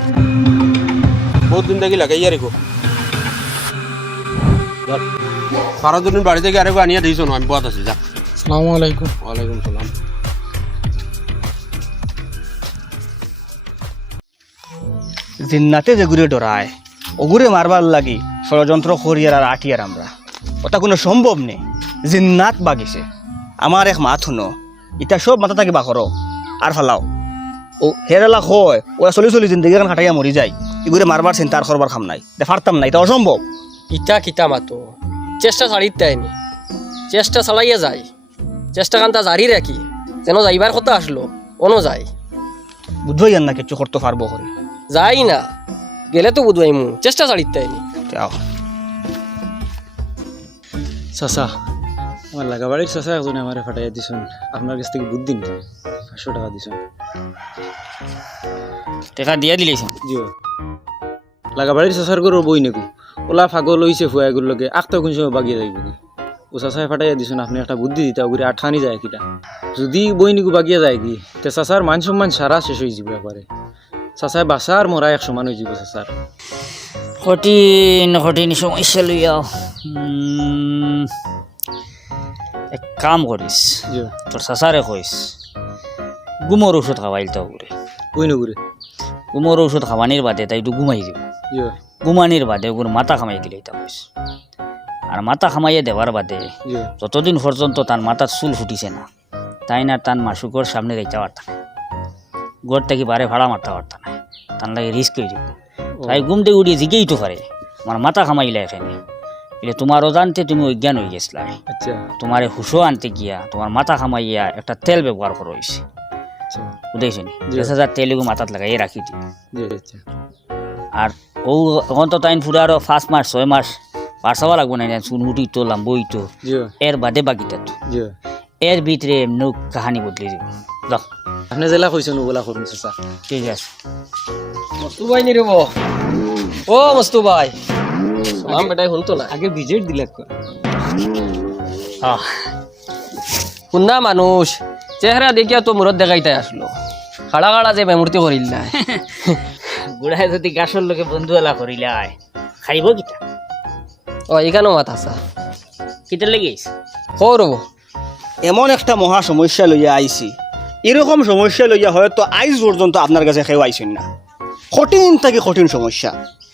বহুত দিন দেখি লাগাইয়া রেখো ধর 12 দিন বাড়ি থেকে আরেকবার আনিয়া দিয়েছ না আমি পথ আছি যা আসসালামু আলাইকুম ওয়ালাইকুম সালাম জিন্নাতে যে ঘুরে ডরায় ওগুরে মারবার লাগি ষড়যন্ত্র করিয়ার আর আটিয়ার আমরা ওটা কোনো সম্ভব নেই জিন্নাত বাগিছে আমার এক মাত শুনো ইটা সব মাথা থাকি বাখরো আর ফালাও ও হেরালা হয় ওরা চলি জিন্দগি এখন খাটাইয়া মরি যায় এগুরে মারবার চিন্তা আর করবার খাম নাই পারতাম না এটা অসম্ভব ইটা কিতা মাতো চেষ্টা ছাড়িত তাইনি চেষ্টা চালাইয়া যায় চেষ্টা কান্তা জারি রাখি যেন যাইবার কথা আসলো অনো যায় বুঝবই না কিছু করতে পারবো করে যাই না গেলে তো বুধবাইমু চেষ্টা ছাড়িত তাইনি যাও চাচা আমার লাগা বাড়ির চাচা একজনে আমার ফাটাইয়া দিছেন আপনার কাছ থেকে বুদ্ধি নিন 500 টাকা দিছেন টাকা দিয়া দিলেছেন জিও লাগা বাড়ির চাচার গরু বই নেকু ওলা ফাগল হইছে ফুয়াগুর লগে আখতা কোন সময় বাগিয়ে যাইব ও চাচাই ফাটাইয়া দিছেন আপনি একটা বুদ্ধি দিতা ওগুলি আঠানি যায় কিটা যদি বই নিকু বাগিয়ে যায় কি তে চাচার মান সম্মান সারা শেষ হয়ে যাব একবারে চাচাই বাসার মরা এক সমান হয়ে যাব চাচার কঠিন সমস্যা লইয়াও এক কাম করিস জিও তোর চাচারে কইস গুমর ঔষধ খাওয়াইল তো করে বই নগুরে গুমর ঔষধ খাওয়ানির বাদে তাই একটু ঘুমাই দিব জিও ঘুমানির বাদে ওগুলো মাথা খামাই দিলে তা কইস আর মাথা খামাইয়ে দেওয়ার বাদে জিও যতদিন পর্যন্ত তার মাথার চুল ফুটিছে না তাই না তার মাসুকর সামনে যাইতে পারত না গড় থেকে বারে ভাড়া মারতে পারত না তার লাগে রিস্ক হয়ে যাব তাই ঘুম থেকে উঠিয়ে জিগেই তো পারে আমার মাথা খামাইলে এখানে এলে তোমারও জানতে তুমি অজ্ঞান হয়ে গেছিলা আচ্ছা তোমার হুশো আনতে গিয়া তোমার মাথা খামাইয়া একটা তেল ব্যবহার করা হয়েছে আচ্ছা বুঝেছি 10,000 তেল এগুলো মাথাত লাগাই রাখি দিই জি আচ্ছা আর ও এখন তো তাই পুরো আরো 5 মাস 6 মাস পারসাওয়া লাগবো না চুনমুটি তো লাম্বই তো জিও এর বাদে বাকিটা তো জিও এর ভিতরে এমনি কাহানি বদলে দিব যাও আপনি জেলা কইছেন ওগুলা করুন চাচা ঠিক আছে মস্তু ভাই নি রেব ও মস্তু ভাই সালাম বেটাই শুনতো না আগে ভিজিট দিলে শুনা মানুষ চেহারা দেখিয়া তো মুরত দেখাইতে আসলো খাড়া খাড়া যে মেমূর্তি করিল না বুড়ায় যদি গাছর লোকে বন্ধু এলা করিলে আয় খাইব কিটা ও এখানেও মাথা আসা কিটা লেগেছ হো রব এমন একটা মহা সমস্যা লইয়া আইছি এরকম সমস্যা লইয়া হয়তো আইজ পর্যন্ত আপনার কাছে কেউ আইসেন না কঠিন থেকে কঠিন সমস্যা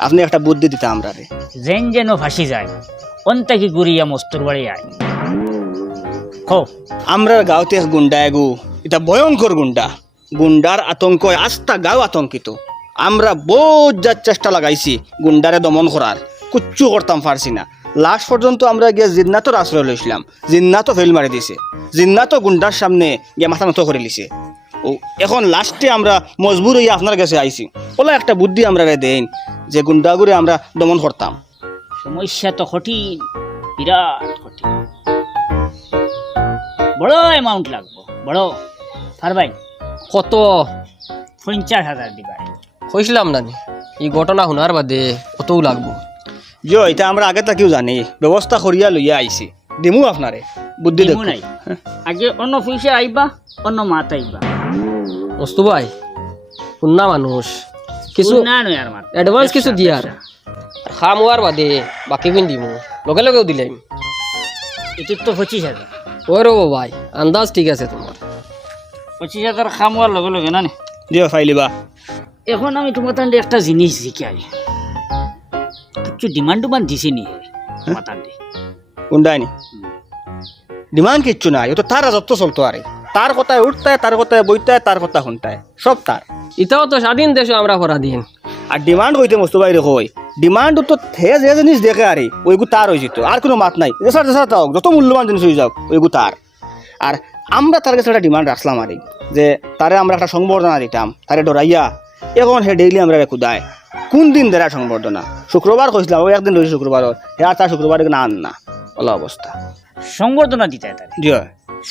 আপনি একটা বুদ্ধি দিতে আমরা রে যেন যেন ফাঁসি যায় অন্তাকি গুড়িয়া মস্তুর বাড়ি আয় কও আমরা গাঁৱতে এক গুণ্ডা এগু এটা ভয়ঙ্কর গুণ্ডা গুন্ডার আতঙ্ক আস্থা গাঁও আতঙ্কিত আমরা বহুত যা চেষ্টা লাগাইছি গুন্ডারে দমন করার কিচ্ছু করতাম পারছি না লাস্ট পর্যন্ত আমরা গিয়ে জিন্নাতর আশ্রয় লইছিলাম জিন্নাতও ফেল মারি দিছে জিন্নাতও গুন্ডার সামনে গিয়ে মাথা নত করে লিছে ও এখন লাস্টে আমরা মজবুর হইয়া আপনার কাছে আইছি ওলা একটা বুদ্ধি আমরা দেন যে গুন্ডাগুরে আমরা দমন করতাম সমস্যা তো কঠিন বিরাট কঠিন বড় অ্যামাউন্ট লাগবো বড় পারবাই কত 50,000 দিবাই কইছিলাম না নি? এই ঘটনা শোনার বাদে কতও লাগবো। জিও এটা আমরা আগে তাকেও জানি ব্যবস্থা করিয়া লইয়া আইছি দিমু আপনারে বুদ্ধি দিমু দেখুন নাই আগে অন্য পয়সা আইবা অন্য মাত আইবা মস্তু ভাই শুননা মানুষ কিছু না নয় আর মাত অ্যাডভান্স কিছু দিয়ার খাম হওয়ার বাদে বাকি কিন দিমু লগে লগেও দিলাম। এটি তো 25,000 ওই রো ভাই আন্দাজ ঠিক আছে তোমার। 25,000 খামোয়ার লগে লগে না নি? জিও ফাইলিবা এখন আমি তোমার তান্ডে একটা জিনিস শিখাই কিছু ডিমান্ড দিছি নি তোমার তান্ডে গুন্ডায়নি ডিমান্ড কিচ্ছু নাই ও তো তার রাজত্ব চলতো আরে তার কথায় উঠতায় তার কথায় বইতায় তার কথা শুনতায় সব তার ইতাও তো স্বাধীন দেশ আমরা করা দিন। আর ডিমান্ড হইতে মস্তু বাইরে কই ডিমান্ড তো হে যে জিনিস দেখে আরে ওইগু তার হয়ে যেত আর কোনো মাত নাই যেসার যেসার তাও যত মূল্যবান জিনিস হয়ে যাও ওইগু তার আর আমরা তার কাছে একটা ডিমান্ড রাখলাম আরে যে তারে আমরা একটা সংবর্ধনা দিতাম তারে ডরাইয়া এখন হে ডেইলি আমরা খুদায় কোন দিন দেরা সংবর্ধনা শুক্রবার কইছিলাম ও একদিন রয়েছে শুক্রবার হে আর তার শুক্রবার না আন না ওলা অবস্থা সংবর্ধনা দিতে তারে জি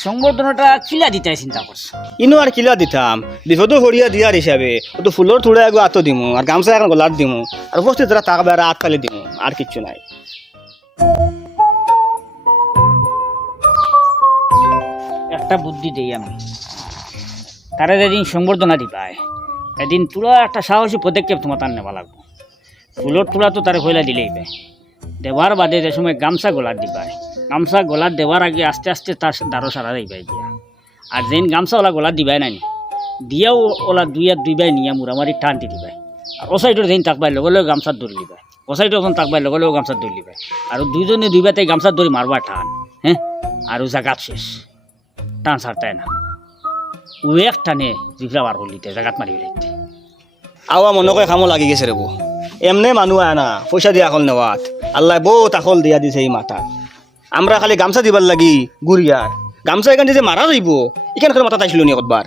সংবর্ধনাটা কিলা দিতে চিন্তা করছো ইনো আর কিলা দিতাম বিপদ হরিয়া দিয়ার হিসাবে ও তো ফুলর থুড়ে আগে আতো দিমু আর গামছা এখন গলার দিমু আর উপস্থিত যারা থাকবে আর হাত খালি দিমু আর কিচ্ছু নাই একটা বুদ্ধি দেই আমি তারা যেদিন সংবর্ধনা দিবাই এদিন পুরো একটা সাহসী পদক্ষেপ তোমার তার নেওয়া লাগবো ফুলর তুলা তো তারা হইলা দিলেই পায় দেওয়ার বাদে যে সময় গামছা গলার দিবাই গামছা গলার দেওয়ার আগে আস্তে আস্তে তার দাঁড়ো সারা দিবাই দিয়া আর যেন গামছা ওলা গলার দিবাই নাই দিয়াও ওলা দুইবাই নিয়ে মুড়ামারি টানটি দিবাই আর ও সাইডের যেন তাকবাই লগে লগে গামছার দৌড় দিবাই ও সাইডের যখন তাকবাই লগে লগে গামছার দৌড় দিবাই আর দুইজনে দুইবাতে গামছার দৌড়ি মারবা টান হ্যাঁ আর জাগাত শেষ টান ছাড়তাই না ও এক টানে জিভরা বার করলিতে জাগাত মারি ফেলাইতে আওয়া মনে করে খামো লাগি গেছে রে বউ এমনে মানুষ আয় না পয়সা দিয়া আকল নেওয়াত আল্লাহ বহুত আকল দিয়া দিছে এই মাথা আমরা খালি গামছা দিবার লাগি গুড়িয়ার গামছা এখান যে মারা যাইব এখান করে মাথা তাইছিল নি কতবার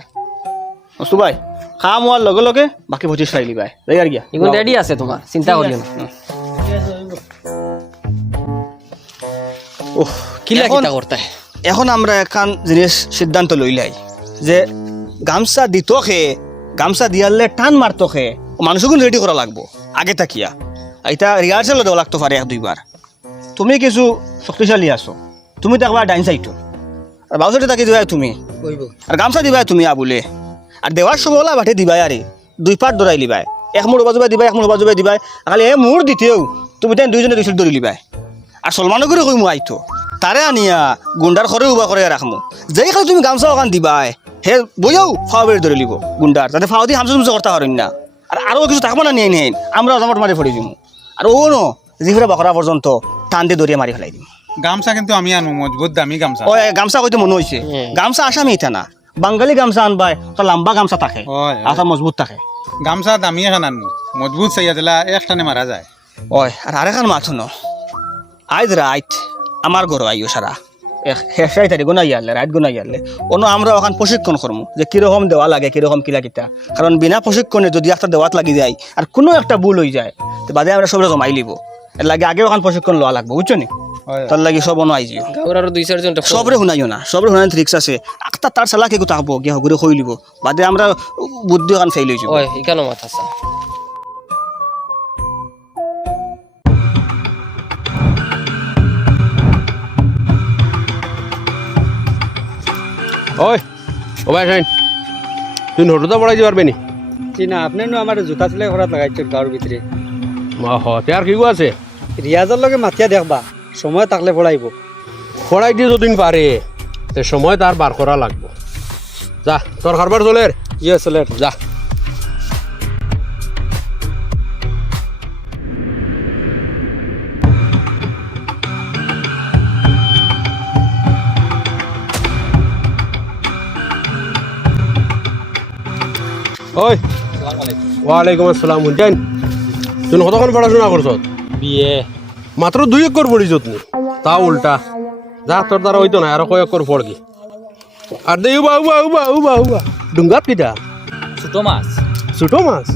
অস্তু ভাই খাম হওয়ার লগে লগে বাকি 25 ফাইলি ভাই যাই আর গিয়া এগুলো রেডি আছে তোমার চিন্তা করিও না। ওহ কিলা এখন- কিতা করতে এখন আমরা এখন জিনিস সিদ্ধান্ত লইলাই যে গামছা দিত খে গামছা দিয়ালে টান মারতো খে মানুষগুলো রেডি করা লাগবো আগে তাকিয়া এটা রিহার্সেলও দেওয়া লাগতো পারে 1-2 বার তুমি কিছু শক্তিশালী আছো তুমি তো একবার ডাইন সাইটো আর বাউসাইটে তাকি দিবাই তুমি আর গামছা দিবাই তুমি আবুলে আর দেওয়ার সময় ওলা বাটে দিবাই আরে 2 পার্ট দৌড়াই লিবাই এক মুড় বাজুবাই দিবাই এক মুড় বাজুবাই দিবাই খালি এ মুড় দিতেও তুমি তাই দুইজনে 2 ধরি লিবাই আর সলমানো করে কই মু আইতো তারে আনিয়া গুন্ডার ঘরে উবা করে রাখমু যেই খালি তুমি গামছা ওখান দিবাই হে বইয়াও ফাও বের ধরে লিব গুন্ডার যাতে ফাও দিয়ে হামসা হামসা করতে পারেন না আর আরও কিছু থাকবো না নিয়ে নিয়ে আমরা জামট মারি ফেলে দিমু আর ও নো জিফরা বাকরা পর্যন্ত টান দিয়ে দরিয়া মারি ফেলাই দিম গামছা কিন্তু আমি আনবো মজবুত দামি গামছা ও গামছা কইতে মনে হয়েছে গামছা আসামি এটা না বাঙালি গামছা আনবাই তো লম্বা গামছা থাকে ওই আশা মজবুত থাকে গামছা দামি এখন আনবো মজবুত চাইয়া দিলা একটানে মারা যায় ওই আর আরেকখান মাথো ন আইজ রাইট আমার ঘর আইও সারা শেষাই তারিখ গুনাই আনলে রাইট গুনাই আনলে অন্য আমরা ওখান প্রশিক্ষণ করবো যে কিরকম দেওয়া লাগে কিরকম কিলা কিতা কারণ বিনা প্রশিক্ষণে যদি একটা দেওয়াত লাগি যায় আর কোনো একটা ভুল হয়ে যায় তো বাদে আমরা সবরে জমাই লিব এর লাগে আগে ওখান প্রশিক্ষণ লওয়া লাগবো বুঝছো নি হয়। তার লাগে সব অন্য আইজিও গাঁৱৰ আৰু 2-4 জন সবরে শুনাইও না সবরে শুনাই রিক্স আছে একটা তার চালাকে গো থাকবো গিয়ে হগুরে খই লিব বাদে আমরা বুদ্ধি ওখান ফেল হয়ে যাব ওই ইকানো মাথা আছে ওই ও ভাই শাইন তুই নোটটা পড়াই দিবার বেনি না আপনি আমার জুতা সেলাই করা লাগাইছেন গাঁর ভিতরে হ তে আর কি গো আছে রিয়াজের লগে মাতিয়া দেখবা সময় থাকলে পড়াইব পড়াই দিয়ে যদিন পারে তে সময় তার বার করা লাগবো যা তোর খারবার চলের ইয়ে চলে যা ওই ওয়ালাইকুম আসসালাম হুনজাইন তুই কতক্ষণ পড়াশোনা করছ বিয়ে মাত্র 2 একর পড়িছ তুমি তা উল্টা যা তোর দ্বারা হইতো না আর কয় একর পড় কি আর দে উবা উবা উবা উবা উবা ডুঙ্গাত কিটা ছোট মাছ ছোট মাছ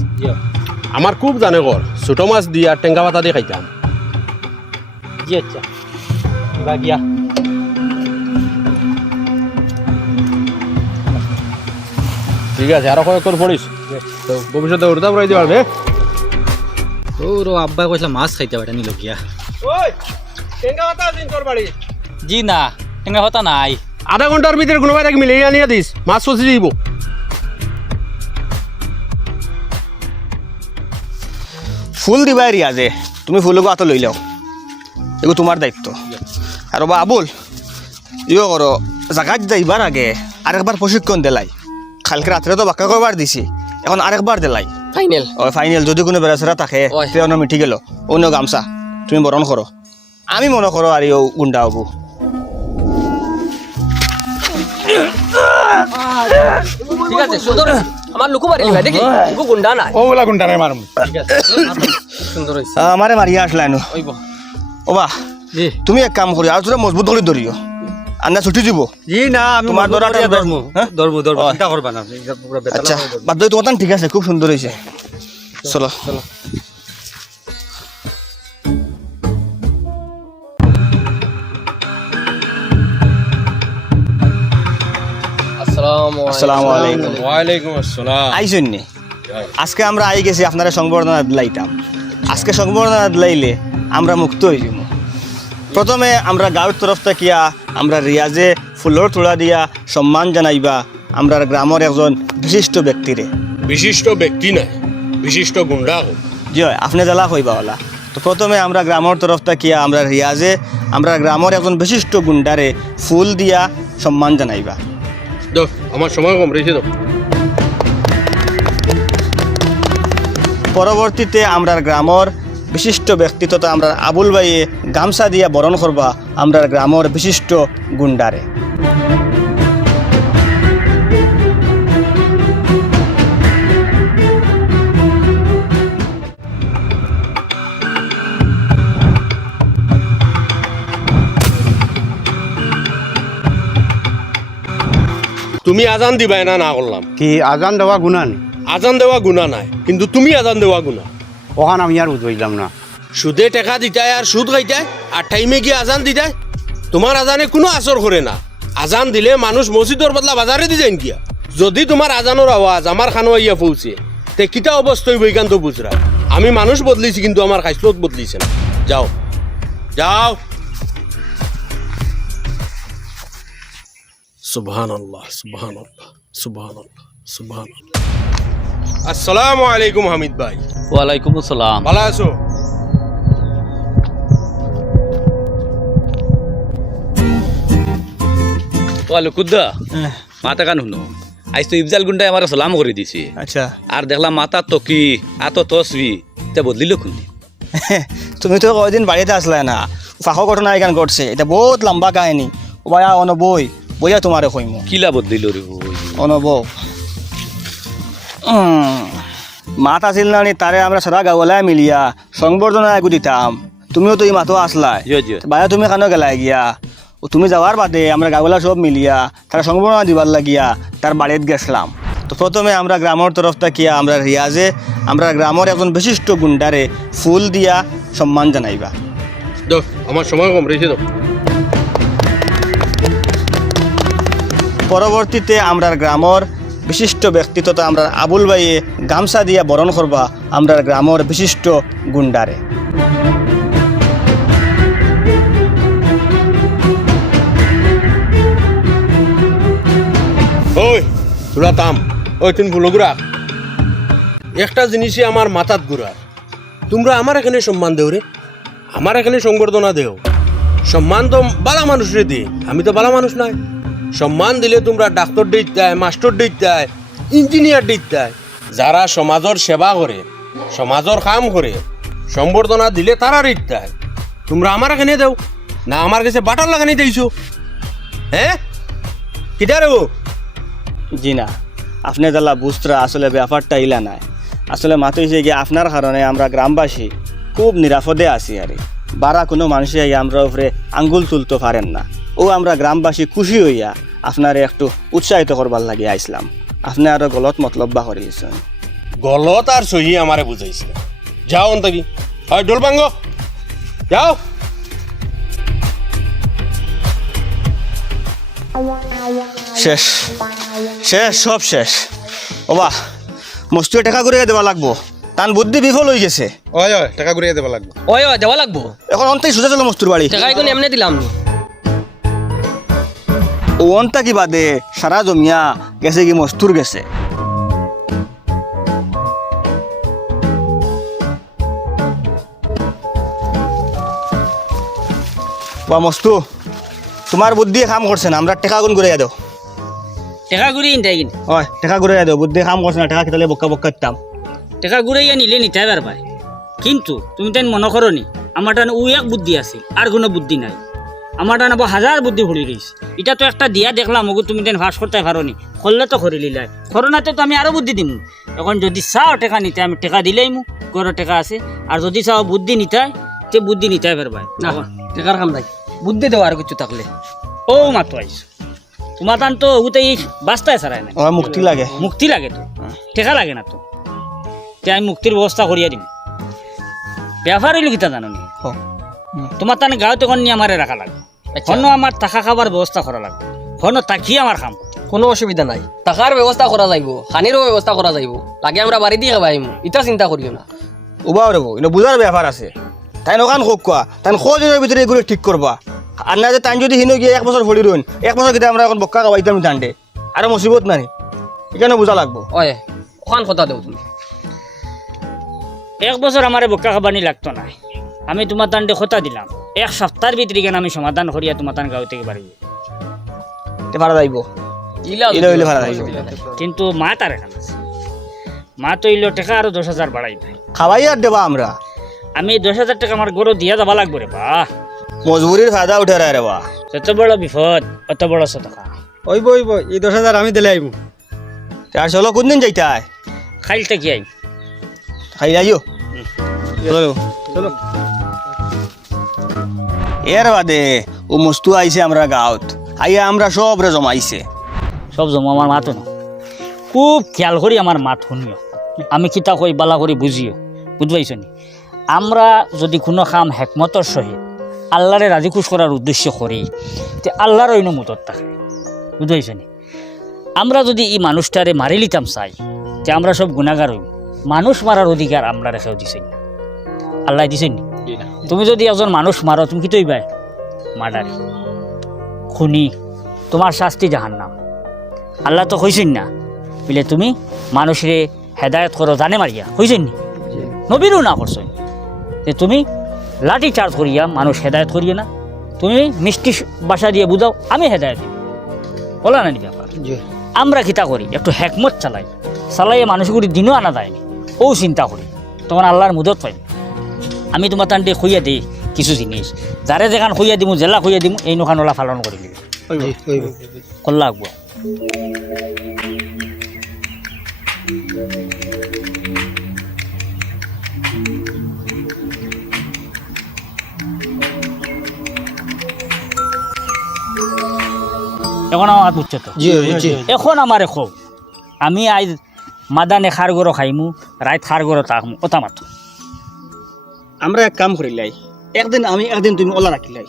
আমার খুব জানে কর ছোট মাছ দিয়ে আর টেঙ্গা পাতা দিয়ে খাইতাম জি আচ্ছা এবা গিয়া ঠিক আছে আর কয় একর পড়িস তো ভবিষ্যতে উড়তা পড়াই দিতে পারবে ওর আব্বা কইলা মাছ খাইতে পারে নিল গিয়া ওই টেঙ্গা পাতা দিন তোর বাড়ি জি না টেঙ্গা হতা নাই আধা ঘন্টার ভিতরে কোনো বাইরে মিলিয়ে আনিয়ে দিস মাছ ফসি দিব ফুল দিবাই রিয়াজে তুমি ফুলগো আতো লই লও এগো তোমার দায়িত্ব আর বা আবুল ইয়ে করো জাগাত যাইবার আগে আরেকবার প্রশিক্ষণ দিলাই কালকে রাত্রে তো বাক্কা কবার দিছি এখন আরেকবার দিলাই ফাইনাল ও ফাইনাল যদি কোনো বেড়াচেরা থাকে ওই। তেও মিটি গেল অন্য গামছা তুমি বরণ করো আমি মনে করো আর ও গুন্ডা হবো ঠিক আছে সুন্দর আমার লুকু মারি ভাই দেখি লুকু গুন্ডা না ওগুলা গুন্ডা নাই মারুম সুন্দর হইছে আমারে মারিয়া আসলাই নো ওইব ও বা জি তুমি এক কাম করি আর তোরা মজবুত করে ধরিও আন্না ছুটি দিব জি না আমি তোমার দরাটা ধর্ম হ্যাঁ? ধর্ম ধর্ম ওই। চিন্তা করবা না আচ্ছা বাদ দই তোমার ঠিক আছে খুব সুন্দর হয়েছে চলো আসসালামু আলাইকুম ওয়ালাইকুম আসসালাম আইসুন নি আজকে আমরা আই গেছি আপনারা সংবর্ধনা দিলাইতাম আজকে সংবর্ধনা দিলাইলে আমরা মুক্ত হয়ে যাব প্রথমে আমরা গাঁৱৰ তরফ থেকে আমরা রিয়াজে ফুলের তোড়া দিয়া সম্মান জানাইবা আমরা গ্রামের একজন বিশিষ্ট ব্যক্তিরে বিশিষ্ট ব্যক্তি নাই বিশিষ্ট গুন্ডা হোক জি হয় আপনি জেলা কইবা ওলা তো প্রথমে আমরা গ্রামের তরফ থেকে আমরা রিয়াজে আমরা গ্রামের একজন বিশিষ্ট গুন্ডারে ফুল দিয়া সম্মান জানাইবা দো আমার সময় কম রয়েছে তো পরবর্তীতে আমরা গ্রামের বিশিষ্ট ব্যক্তিত্ব আমরা আবুল ভাইয়ে গামছা দিয়া বরণ করবা আমরা গ্রামের বিশিষ্ট গুন্ডারে তুমি আজান দিবাই না না করলাম কি আজান দেওয়া গুণা নেই আজান দেওয়া গুণা নাই কিন্তু তুমি আজান দেওয়া গুণা ওখান আমি আর বুঝলাম না সুদে টাকা দিতায় আর সুদ খাইতায় আর টাইমে গিয়ে আজান দিতায় তোমার আজানে কোনো আসর করে না আজান দিলে মানুষ মসজিদের বদলা বাজারে দি যাইন কিয়া যদি তোমার আজানোর আওয়াজ আমার খানো ইয়া পৌঁছে তে কিতা অবস্থায় বৈকান্ত বুঝরা আমি মানুষ বদলিছি কিন্তু আমার খাইসলত বদলিছে না যাও যাও সুবহানাল্লাহ সুবহানাল্লাহ সুবহানাল্লাহ সুবহানাল্লাহ আসসালামু আলাইকুম হামিদ ভাই ওয়ালাইকুম আসসালাম ভালো আছো ওয়ালো কুদ্দা মাতা কান শুনো আজ তো ইফজাল গুন্ডাই আমার সালাম করে দিছে আচ্ছা আর দেখলাম মাতা তকি আতো তসবি তে বদলিল কোনদিন তুমি তো কয়দিন বাড়িতে আসলে না ফাঁক ঘটনা এখান ঘটছে এটা বহুত লম্বা কাহিনী ওয়া অনবই বইয়া তোমারে কইম কিলা বদলিল রে বই অনবৌ মাত আছিল না নি তারে আমরা সারা গাওয়ালায় মিলিয়া সংবর্ধনা আগু দিতাম তুমিও তো এই মাতো আসলাই জিও জিও বাইরে তুমি কেন গেলাই গিয়া ও তুমি যাওয়ার বাদে আমরা গাওয়ালা সব মিলিয়া তারা সংবর্ধনা দিবার লাগিয়া তার বাড়িত গেছিলাম তো প্রথমে আমরা গ্রামের তরফ থেকে আমরা রিয়াজে আমরা গ্রামের একজন বিশিষ্ট গুন্ডারে ফুল দিয়া সম্মান জানাইবা দো আমার সময় কম রয়েছে তো পরবর্তীতে আমরা গ্রামের বিশিষ্ট ব্যক্তিত্ব আমরা আবুল ভাইয়ে গামছা দিয়া বরণ করবা আমরা গ্রামের বিশিষ্ট গুন্ডারে ওই তোরা তাম ওই তুমি ভুলো রাখ একটা জিনিসই আমার মাথাত ঘুরার তোমরা আমার এখানে সম্মান দেও রে আমার এখানে সংবর্ধনা দেও সম্মান তো বালা মানুষরে দে আমি তো বালা মানুষ নাই সম্মান দিলে তোমরা ডাক্তার দিতে মাস্টার দিতে ইঞ্জিনিয়ার দিতে যারা সমাজের সেবা করে সমাজের কাম করে সংবর্ধনা দিলে তারা দিতে তোমরা আমার এখানে দেও না আমার কাছে বাটার লাগানি দিয়েছো হ্যাঁ কিটা রে ও জি না আপনি তালা বুঝরা আসলে ব্যাপারটা ইলা নাই আসলে মাত্র হয়েছে গিয়ে আপনার কারণে আমরা গ্রামবাসী খুব নিরাপদে আছি আর বারা কোনো মানুষে আমরা উপরে আঙ্গুল তুলতে পারেন না ও আমরা গ্রামবাসী খুশি হইয়া আপনার একটু উৎসাহিত করবার লাগে আইসলাম আপনি আরো গলত মতলব বা করে দিয়েছেন গলত আর সহি আমারে বুঝাইছে যাও অন্তকি হয় ডোল ভাঙ্গ যাও শেষ শেষ সব শেষ ওবা মস্ত টাকা করে দেওয়া লাগবো তার বুদ্ধি বিফল হয়ে গেছে ওই ওই টাকা ঘুরিয়ে দেবো লাগবে ওই দেওয়া লাগবো এখন অন্তাই সোজা চলো মস্তুর বাড়ি টাকা এখন এমনি দিলাম ও অন্তা কি বাদে সারা জমিয়া গেছে কি মস্তুর গেছে বা মস্তু তোমার বুদ্ধি কাম করছে না আমরা টাকা গুণ করে দাও টাকা ঘুরিয়ে নিতে কিনা হয় টাকা ঘুরে দাও বুদ্ধি কাম করছে না টাকা খেতালে বক্কা বক্কা দিতাম টাকা ঘুরাইয়া নিলে নিতে পারবাই কিন্তু তুমি তাই মনে করো নি আমার টান ও এক বুদ্ধি আছে আর কোনো বুদ্ধি নাই আমার টান হাজার বুদ্ধি ভরি রয়েছে এটা তো একটা দিয়া দেখলাম ওগো তুমি তেন ভাস করতে পারো নি করলে তো করে লিলাই করোনাতে তো আমি আরো বুদ্ধি দিম এখন যদি চাও টাকা নিতে আমি টাকা দিলেই মু গরো টাকা আছে আর যদি চাও বুদ্ধি নিতে তে বুদ্ধি নিতে পারবাই না টাকার কাম নাই বুদ্ধি দেওয়া আর কিছু থাকলে ও মাত্র আইস তোমার টান তো ওগুতে এই বাস্তায় ছাড়ায় না আমার মুক্তি লাগে মুক্তি লাগে তো টাকা লাগে না তো তে আমি মুক্তির ব্যবস্থা করিয়া দিম ব্যাপার হইল কিতা জানো নি তোমার তানে গাঁও তখন নিয়ে আমারে রাখা লাগবে হন আমার টাকা খাবার ব্যবস্থা করা লাগবে হন তাকিয়ে আমার খাম কোনো অসুবিধা নাই টাকার ব্যবস্থা করা যাইব খানিরও ব্যবস্থা করা যাইব লাগে আমরা বাড়ি দিয়ে খাবাইম এটা চিন্তা করিও না উবাও রেবো এটা বুঝার ব্যাপার আছে তাই নকান হোক কোয়া তাই কদিনের ভিতরে এগুলো ঠিক করবা আর না যে তাই যদি হিনো গিয়ে 1 বছর ফলি রইন 1 বছর কিন্তু আমরা এখন বক্কা খাওয়াইতাম টান্ডে আর মুসিবত নাই এখানে বুঝা লাগবো ওই ওখান কথা দেও তুমি 1 বছর আমারে বোকা খাবানি লাগতো না আমি তোমার তান্ডে কথা দিলাম 1 সপ্তাহের ভিতরে কেন আমি সমাধান করিয়া তোমার তান গাঁও থেকে বাড়ি তে ভাড়া যাইব ইলা ইলা হইলে ভাড়া যাইব কিন্তু মা তার এখানে আছে মা তো ইলো টাকা আরো 10,000 বাড়াই দেয় খাওয়াই আর দেবা আমরা আমি 10,000 টাকা আমার গরু দিয়া যাবা লাগবে রে বা মজবুরির ফায়দা উঠে রে বা যত বড় বিপদ অত বড় টাকা ওইব এই 10,000 আমি দিলে আইব আর চলো কোনদিন যাইতাই খাইলতে কি আই খাই যাইও চলো চলো এর বাদে ও মস্তু আইছে আমরা গাঁৱত আইয়া আমরা সবরে জমাইছে সব জমা আমার মাতো না খুব খেয়াল করি আমার মাত শুনিও আমি কিতা কই বালা করে বুঝিও বুঝবাইছ নি আমরা যদি কোনো কাম হেকমতর সহিত আল্লাহরে রাজি খুশ করার উদ্দেশ্য করি তে আল্লাহর অনুমতত থাকে বুঝবাইছ নি আমরা যদি এই মানুষটারে মারি লিতাম চাই তে আমরা সব গুণাগার হইব মানুষ মারার অধিকার আমরা রেখেও দিছেন না আল্লাহ দিছেন নি তুমি যদি একজন মানুষ মারো তুমি কি তৈবাই মার্ডারি খুনি তোমার শাস্তি জাহান্নাম আল্লাহ তো হইছেন না বলে তুমি মানুষরে হেদায়ত করো জানে মারিয়া হইছেন নি নবীরও না করছেন যে তুমি লাঠি চার্জ করিয়া মানুষ হেদায়ত করিয়ে না তুমি মিষ্টি বাসা দিয়ে বুঝাও আমি হেদায়ত দিই বলা না ব্যাপার আমরা কিতা করি একটু হেকমত চালাইয়ে মানুষগুলি দিনও আনা যায়নি ও চিন্তা করি তখন আল্লাহর মুদত পাই আমি তোমার তান্ডে খুইয়া দিই কিছু জিনিস যারে যেখান খুইয়া দিমু জেলা খুইয়া দিমু এই নোখান ওলা পালন করি দিবি করলা লাগবো এখন আমার বুঝছো তো এখন আমার খুব আমি আজ মাদানে খার গরো খাইমু রাত খার গরো তাকমু ওটা মাত্র আমরা এক কাম করিলাই একদিন আমি একদিন তুমি ওলা রাখিলাই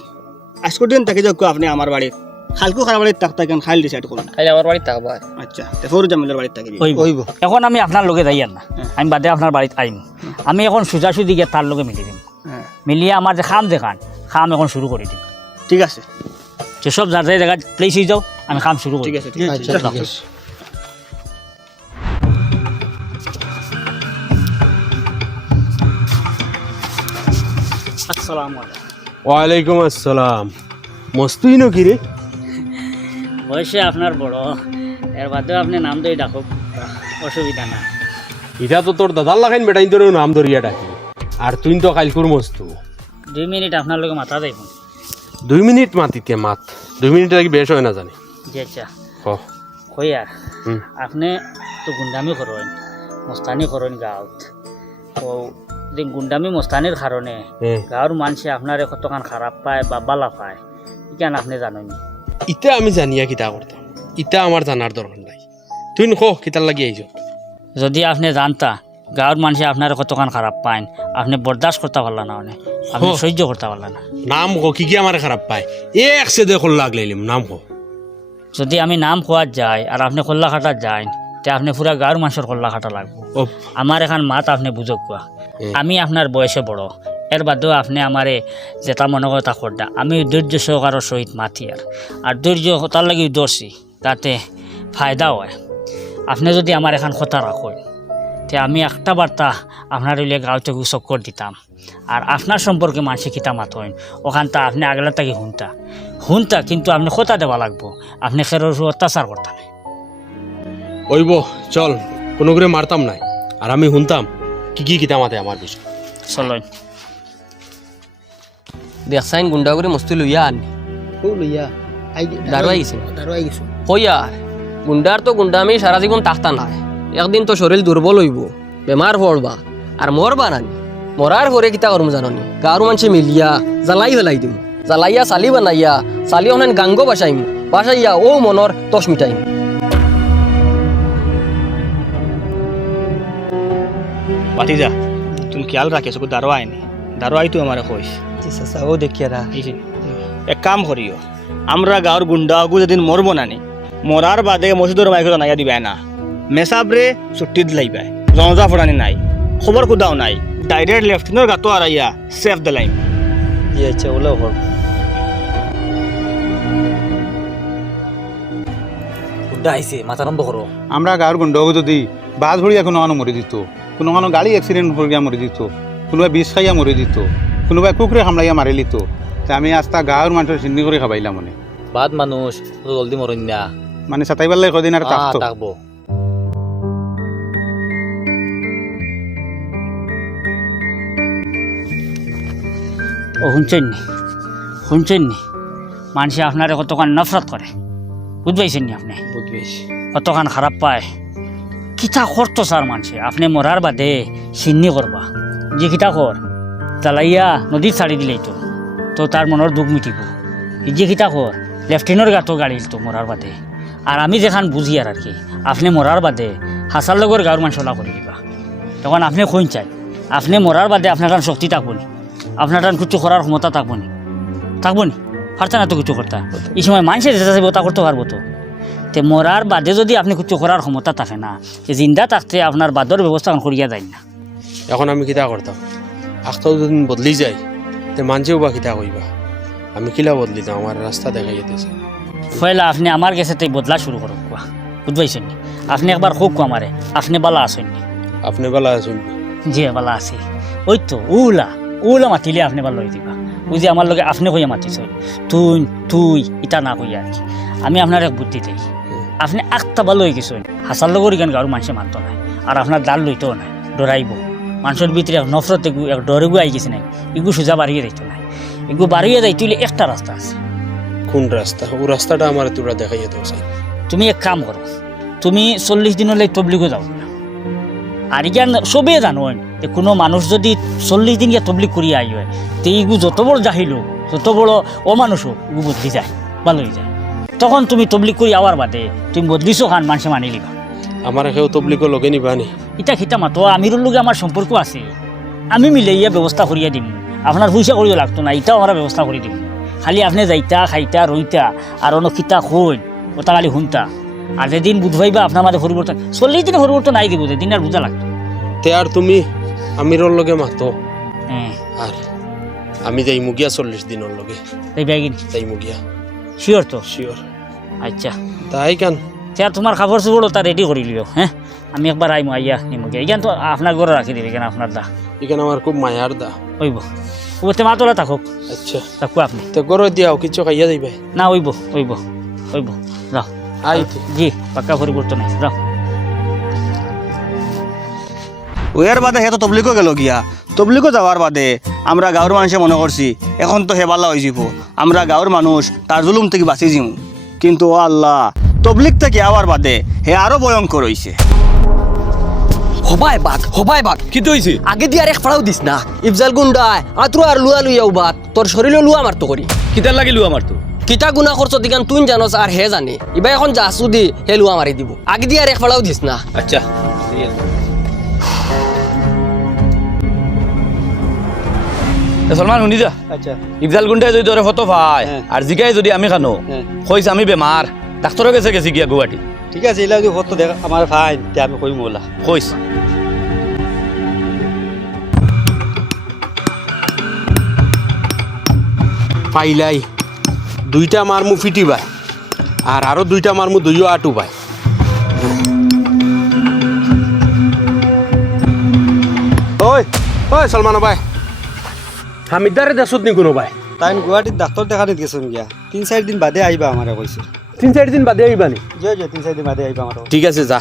আজকের দিন তাকে যাও আপনি আমার বাড়ির খালকু খারাপ বাড়ির তাক তাকে খাইল ডিসাইড করুন খাইলে আমার বাড়ি থাকবা আচ্ছা ফরু জামিলের বাড়ির তাকে হইব এখন আমি আপনার লগে যাই আর না আমি বাদে আপনার বাড়িতে আইম আমি এখন সোজাসুজি গিয়ে তার লগে মিলি দিম মিলিয়ে আমার যে খাম খাম এখন শুরু করে দিম ঠিক আছে যেসব যার যাই জায়গা প্লেস হয়ে যাও আমি খাম শুরু করি ঠিক আছে ঠিক আছে আসসালামু আলাইকুম ওয়ালাইকুম আসসালাম মস্তুই নাকি রে বয়সে আপনার বড় এর বাদেও আপনি নাম দই ডাকুক অসুবিধা না এটা তো তোর দাদার লাগাইন বেটাইন তোর নাম ধরিয়া ডাকি আর তুই তো কালকুর মস্তু 2 মিনিট আপনার লগে মাথা যাইব 2 মিনিট মাতিতে মাত 2 মিনিট লাগি বেশ হয় না জানি জি আচ্ছা হ হইয়ার আপনি তো গুন্ডামি করেন মস্তানি করেন গাঁৱত ও যে গুন্ডামি মস্তানির কারণে গাঁৱৰ মানুষে আপনার কতখান খারাপ পায় বা বালা পায় কেন আপনি জানেন ইটা আমি জানিয়া কিতা করতাম ইটা আমার জানার দরকার নাই তুই কো কিতার লাগি আইছ যদি আপনি জানতা গাঁৱৰ মানুষে আপনার কতখান খারাপ পায় আপনি বরদাস্ত করতে পারলেন না মানে আপনি সহ্য করতে পারলেন না নাম কো কি আমার খারাপ পায় এক সে দেখল লাগলাইলিম নাম কো যদি আমি নাম খোয়া যাই আর আপনি খোল্লা খাটা যাই তে আপনি পুরা গাঁৱৰ মানুষের খোল্লা খাটা লাগবো আমার এখন মাত আপনি বুঝক কোয়া আমি আপনার বয়সে বড় এর বাদেও আপনি আমারে যেটা মনে করে তা করডা আমি ধৈর্য সহকারের সহিত মাতি আর ধৈর্য তার লাগি দর্শি তাতে ফায়দা হয় আপনি যদি আমার এখন কথা রাখেন তে আমি একটা বার্তা আপনার হইলে গাঁও থেকে চক্কর দিতাম আর আপনার সম্পর্কে মানুষে কিতা মাতইন ওখানটা আপনি আগলা থেকে শুনতা কিন্তু আপনি কথা দেওয়া লাগবো আপনি খেরোর অত্যাচার করতাম ওইব চল কোনো করে মারতাম নাই আর আমি শুনতাম কি কিতা মাতে আমার বিষয় চলেন দেখছাইন গুন্ডা করে মস্তি লইয়া আন ও লইয়া দারু আইছে দারু আই গেছো হইয়ার গুন্ডার তো গুন্ডামি সারা জীবন তাকতা নাই একদিন তো শরীর দুর্বল হইব বেমার পড়বা আর মরবা নানি মরার পরে কিতা করম জাননি গাঁৱৰ মানুষে মিলিয়া জ্বালাই ফেলাই দিম জ্বালাইয়া চালি বানাইয়া চালি অনেন গাঙ্গ বাসাইম বাসাইয়া ও মনৰ তস মিটাইম বাতিজা তুমি খেয়াল রাখিস দারো আইনি দারো আই তুই আমার কইস চাচা ও দেখিয়া রা এক কাম করিও আমরা গাঁৱৰ গুন্ডাগু যেদিন মরবো নানি মরার বাদে মসজিদর মাইকে জানাইয়া দিবাই না মেসাবরে ছুটি দিলাইবাই জনজা ফোড়ানি নাই খবর কুদাও নাই ডাইরেক্ট লেফটিনের গাতো আড়াইয়া সেফ দিলাইম আচ্ছা ওলা হল গুন্ডা আইছে মাথা নন্দ করো আমরা গাঁৱৰ গুন্ডাগু যদি বাজ ভরিয়া কোনো মরে দিত কোনো গাড়ি এক্সিডেন্ট করিয়া মরে দিত কোনোবাই বিষ খাইয়া মরে দিত কোনোবাই কুকুরে কামড়াইয়া মারি লিত আমি আস্তা গাঁৱৰ মানুষের চিন্নি করে খাবাইলাম বাদ মানুষ জলদি মরণ না মানে সাতাইবার লাগে কদিন আর থাকতো থাকবো ও শুনছেন নি মানুষে আপনার কতখান নফরত করে বুঝবাইছেন নি আপনি কতখান খারাপ পায় কিতা করতো স্যার মানুষে আপনি মরার বাদে চিন্নি করবা যে কিতা কর জ্বালাইয়া নদীর ছাড়ি দিলেই তো তার মনের দুঃখ মিটিব যে কিতা কর লেফটেনের গাতো গাড়ি তো মরার বাদে আর আমি যেখান বুঝি আর কি আপনি মরার বাদে হাসার লগর গাঁৱৰ মানুষলা করে দিবা তখন আপনি কইন চাই আপনি মরার বাদে আপনার টান শক্তি থাকবো নি আপনার টান কিছু করার ক্ষমতা থাকবো নি পারছে না তো কিছু করতে এই সময় মানুষের যেটা চাইব তা করতে পারবো তো তে মরার বাদে যদি আপনি কিছু করার ক্ষমতা থাকে না যে জিন্দা থাকতে আপনার বাদর ব্যবস্থা করিয়া যায় না এখন আমি কিতা করতাম আখটাও যদি বদলি যায় তে মানছেও বা কিতা কইবা আমি কিলা বদলি দাম আমার রাস্তা দেখাই যেতেছে পয়লা আপনি আমার কাছে তাই বদলা শুরু করো কোয়া বুঝবাইছেন নি আপনি একবার হোক আমারে আপনি বালা আসেন নি আপনি বেলা আছেন জি বালা আছে ওই তো উলা মাতিলে আপনি বালা লই দিবা ওই যে আমার লগে আপনি কইয়া মাতিছ তুই ইটা না কইয়া আর কি আমি আপনার এক বুদ্ধি দিই আপনি আখটা ভালো হয়ে গেছেন হাসার লগর গান গাঁৱৰ মানুষে মানত নাই আর আপনার দাল লইতেও নাই ডরাইব মানুষের ভিতরে নফরত এক ডরেগু আই গেছে নাই এগু সোজা বাড়িয়ে যাইতো নাই এগু বাড়িয়ে যাইতে হইলে একটা রাস্তা আছে কোন রাস্তা ও রাস্তাটা আমার তোরা দেখাই যেতে চাই তুমি এক কাম করো তুমি 40 দিনলৈ তবলিগো যাও আর ইগান সবে জানো যে কোনো মানুষ যদি 40 দিন তবলিগ করি আই হয় তে ইগু যত বড় জাহিল যত বড় অমানুষও ইগু বদলি যায় ভালো হয়ে যায় তখন তুমি তবলিগ করি আওয়ার বাদে তুমি বদলিছো খান মানুষে মানি লিবা আমার কেউ তবলিগ লগে নিবানি ইটা খিতা মাতো আমিরুর লগে আমার সম্পর্ক আছে আমি মিলে ইয়া ব্যবস্থা করিয়া দিম আপনার পয়সা করিও লাগতো না ইটাও আমরা ব্যবস্থা করে দিম খালি আপনি যাইতা খাইতা রইতা আর অন্য খিতা খোঁজ ওটা খালি শুনতা আর যেদিন বুধবাইবা আপনার মাঝে পরিবর্তন 40 দিনে পরিবর্তন নাই দিব যেদিন আর বুঝা লাগতো তে আর তুমি আমিরর লগে মাতো হ্যাঁ আর আমি যাই মুগিয়া 40 দিনের লগে এই ব্যাগিন যাই মুগিয়া শিওর তো শিওর আচ্ছা তাই কেন স্যার তোমার খাবার চুবড় তা রেডি করে লিও হ্যাঁ আমি একবার আইমু আইয়া নিমুগে এখান তো আপনার ঘরে রাখি দিবি কেন আপনার দা এখানে আমার খুব মায়ার দা ওইব ওতে মাতলা থাকুক আচ্ছা থাকু আপনি তো গরো দিয়াও কিছু খাইয়া দিবে না ওইব যাও আইতে জি পাক্কা পরিবর্তন নাই যাও ওয়ার বাদে হে তো তবলিগো গেল গিয়া তবলিগো যাওয়ার বাদে আমরা গাঁৱৰ মানুষে মনে করছি এখন তো হেবালা হয়ে যাব আমরা গাঁৱৰ মানুষ তার জুলুম থেকে বাঁচি যাবো কিন্তু ও আল্লাহ তবলিক থেকে আওয়ার বাদে হে আরো ভয়ঙ্কর হইছে। হবাই বাঘ কি তো হইছে আগে দিয়ে আর এক ফাড়াও দিস না ইফজাল গুন্ডায় আত্রু আর লুয়া লুইয়াও বাত তোর শরীরে লুয়া মারতো করি কিতার লাগিলু আমার তো কিতা গুনা করছ দিগান তুই জানোস আর হে জানে ইবা এখন যাসু দি হে লুয়া মারি দিব আগে দিয়ে আর এক ফাড়াও দিস না আচ্ছা সলমান শুনি যা আচ্ছা ইফজাল গুন্ডায় যদি তোরে ফটো ভাই আর জিগাই যদি আমি খানো কইস আমি বেমার ডাক্তারের কাছে গেছি গিয়া গুয়াহাটি ঠিক আছে এলা যদি ফটো দেখ আমার ভাই তে আমি কইম ওলা কইস পাইলাই দুইটা মারমু ফিটি ভাই আর আরো দুইটা মারমু দুইও আটু ভাই ওই ওই সলমান ভাই হামিদারে দেশত নি কোনো ভাই তাই গুয়াহাটির ডাক্তার দেখাতে গেছেন গিয়া 3-4 দিন বাদে আইবা আমারে কইছে 3-4 দিন বাদে আইবা নি যে 3-4 দিন বাদে আইবা আমারে ঠিক আছে যা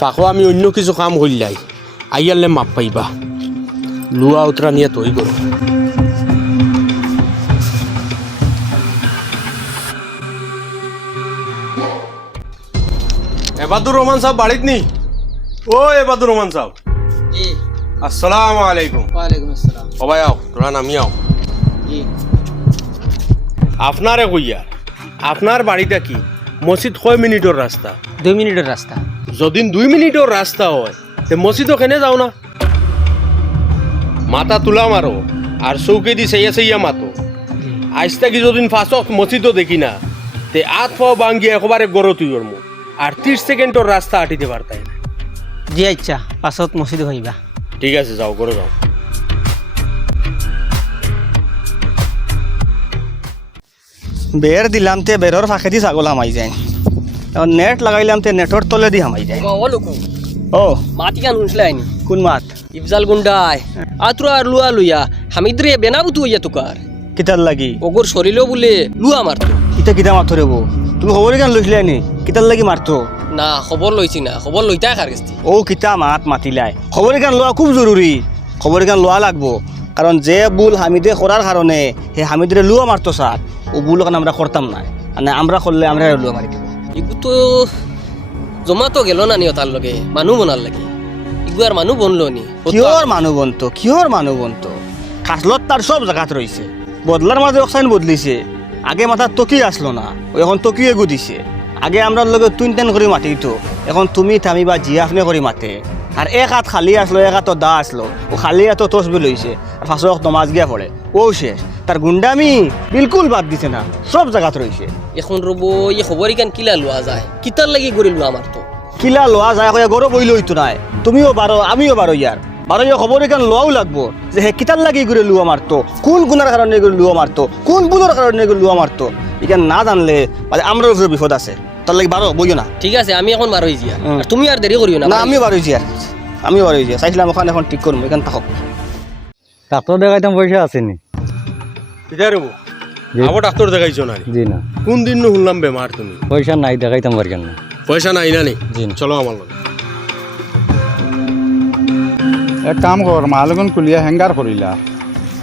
পাখো আমি অন্য কিছু কাম করলাই আইয়ালে মাপ পাইবা লুয়া উতরা নিয়ে তৈ করো এবাদুর রহমান সাহেব বাড়িত নি ও এবাদুর রহমান সাহেব জি আসসালামু আলাইকুম ওয়ালাইকুম আসসালাম ও ভাই আও তোরা নামি আও জি আপনারে কইয়া আপনার বাড়িটা কি মসজিদ কয় মিনিটের রাস্তা 2 মিনিটের রাস্তা যদি 2 মিনিটের রাস্তা হয় তে মসজিদ ওখানে যাও না মাথা তুলা মারো আর চৌকে দি সেইয়া সেইয়া মাতো আজ থাকি যদি ফাঁসক মসজিদও দেখি না তে আত পাও বাঙ্গিয়ে একবারে গড় তুই মু আর 30 সেকেন্ডের রাস্তা আটিতে পারতাই না জি আচ্ছা পাছত মসজিদ হইবা ঠিক আছে যাও গড় যাও বের দিলাম তে বেরর ফাঁকে দি ছাগল হামাই যায়, এখন নেট লাগাইলাম তে নেটর তলে দি হামাই যায়। ও লোকু ও মাটি কান উনছলাই কোন মাত ইফজাল গুন্ডায় আত্রু আর লুয়া লুইয়া হামিদরে বেনাবু তুই ইয়া তুকার কিতার লাগি ওগর শরীরও বলে লুয়া মারতো ইটা কিতা মাথো রে বউ, তুমি খবর কেন লইছিলে নি কিতার লাগি মারতো? না খবর লইছি না খবর লইতাই খার গেছি ও কিতা মাত মাতিলাই, খবর কেন লোৱা খুব জরুরি, খবর কেন লোৱা লাগবো, কারণ যে বুল হামিদে করার কারণে হে হামিদরে লুয়া মারতো স্যার, ও বুল ওখানে আমরা করতাম না, মানে আমরা করলে আমরা লুয়া মারি দিব। ইগু তো জমা তো গেল না নিও তার লগে মানুহ বনার লাগে ইগু আর মানুহ বনলো নি কিহর মানুহ বন্ত, কিহর মানুহ বন্ত, খাসলত তার সব জায়গাত রয়েছে, বদলার মাঝে অক্সাইন বদলিছে, আগে মাথার তকি আসলো না, ও এখন তকিয়ে গুদিছে, আগে আমরা লগে তুন তেন করে মাতিত, এখন তুমি থামি বা জিয়াফনে করে মাতে, আর এক হাত খালি আসলো এক হাত দা আসলো, ও খালি হাত তসবি লইছে আর ফাঁসো নমাজ গিয়া পড়ে, ও শেষ, তার গুন্ডামি বিলকুল বাদ দিছে না, সব জায়গাত রয়েছে। এখন রব ই খবর ইকান কিলা লওয়া যায় কিতার লাগি গড়ি লুয়া মারতো কিলা লোৱা যায় কয়া গরো বই লইতো নাই, তুমিও বারো আমিও বারো ইয়ার বারো ইয়া খবর এখান লোৱাও লাগবো যে হে কিতার লাগি করে লুয়া মারতো, কোন গুণার কারণে করে লুয়া মারতো, কোন বুলোর কারণে করে লুয়া মারতো, এখান না জানলে মানে আমরা উপরে বিপদ আছে, তার লাগি বারো বইও না। ঠিক আছে আমি এখন বার হয়ে যাই আর তুমি আর দেরি করিও না না আমিও বারো হয়েছি আর আমিও বারো হয়েছি, চাইছিলাম ওখানে এখন ঠিক করবো, এখান থাকক। ডাক্তার দেখাইতাম পয়সা আসেনি? এটা রে আবার ডাক্তার দেখাইছো না জি না, কোন দিন শুনলাম বেমার তুমি? পয়সা নাই দেখাইতাম পারি কেন? পয়সা নাই না নি? জি না। চলো আমার লগে। এক কাম কর মালগুন কুলিয়া হ্যাঙ্গার করিলা।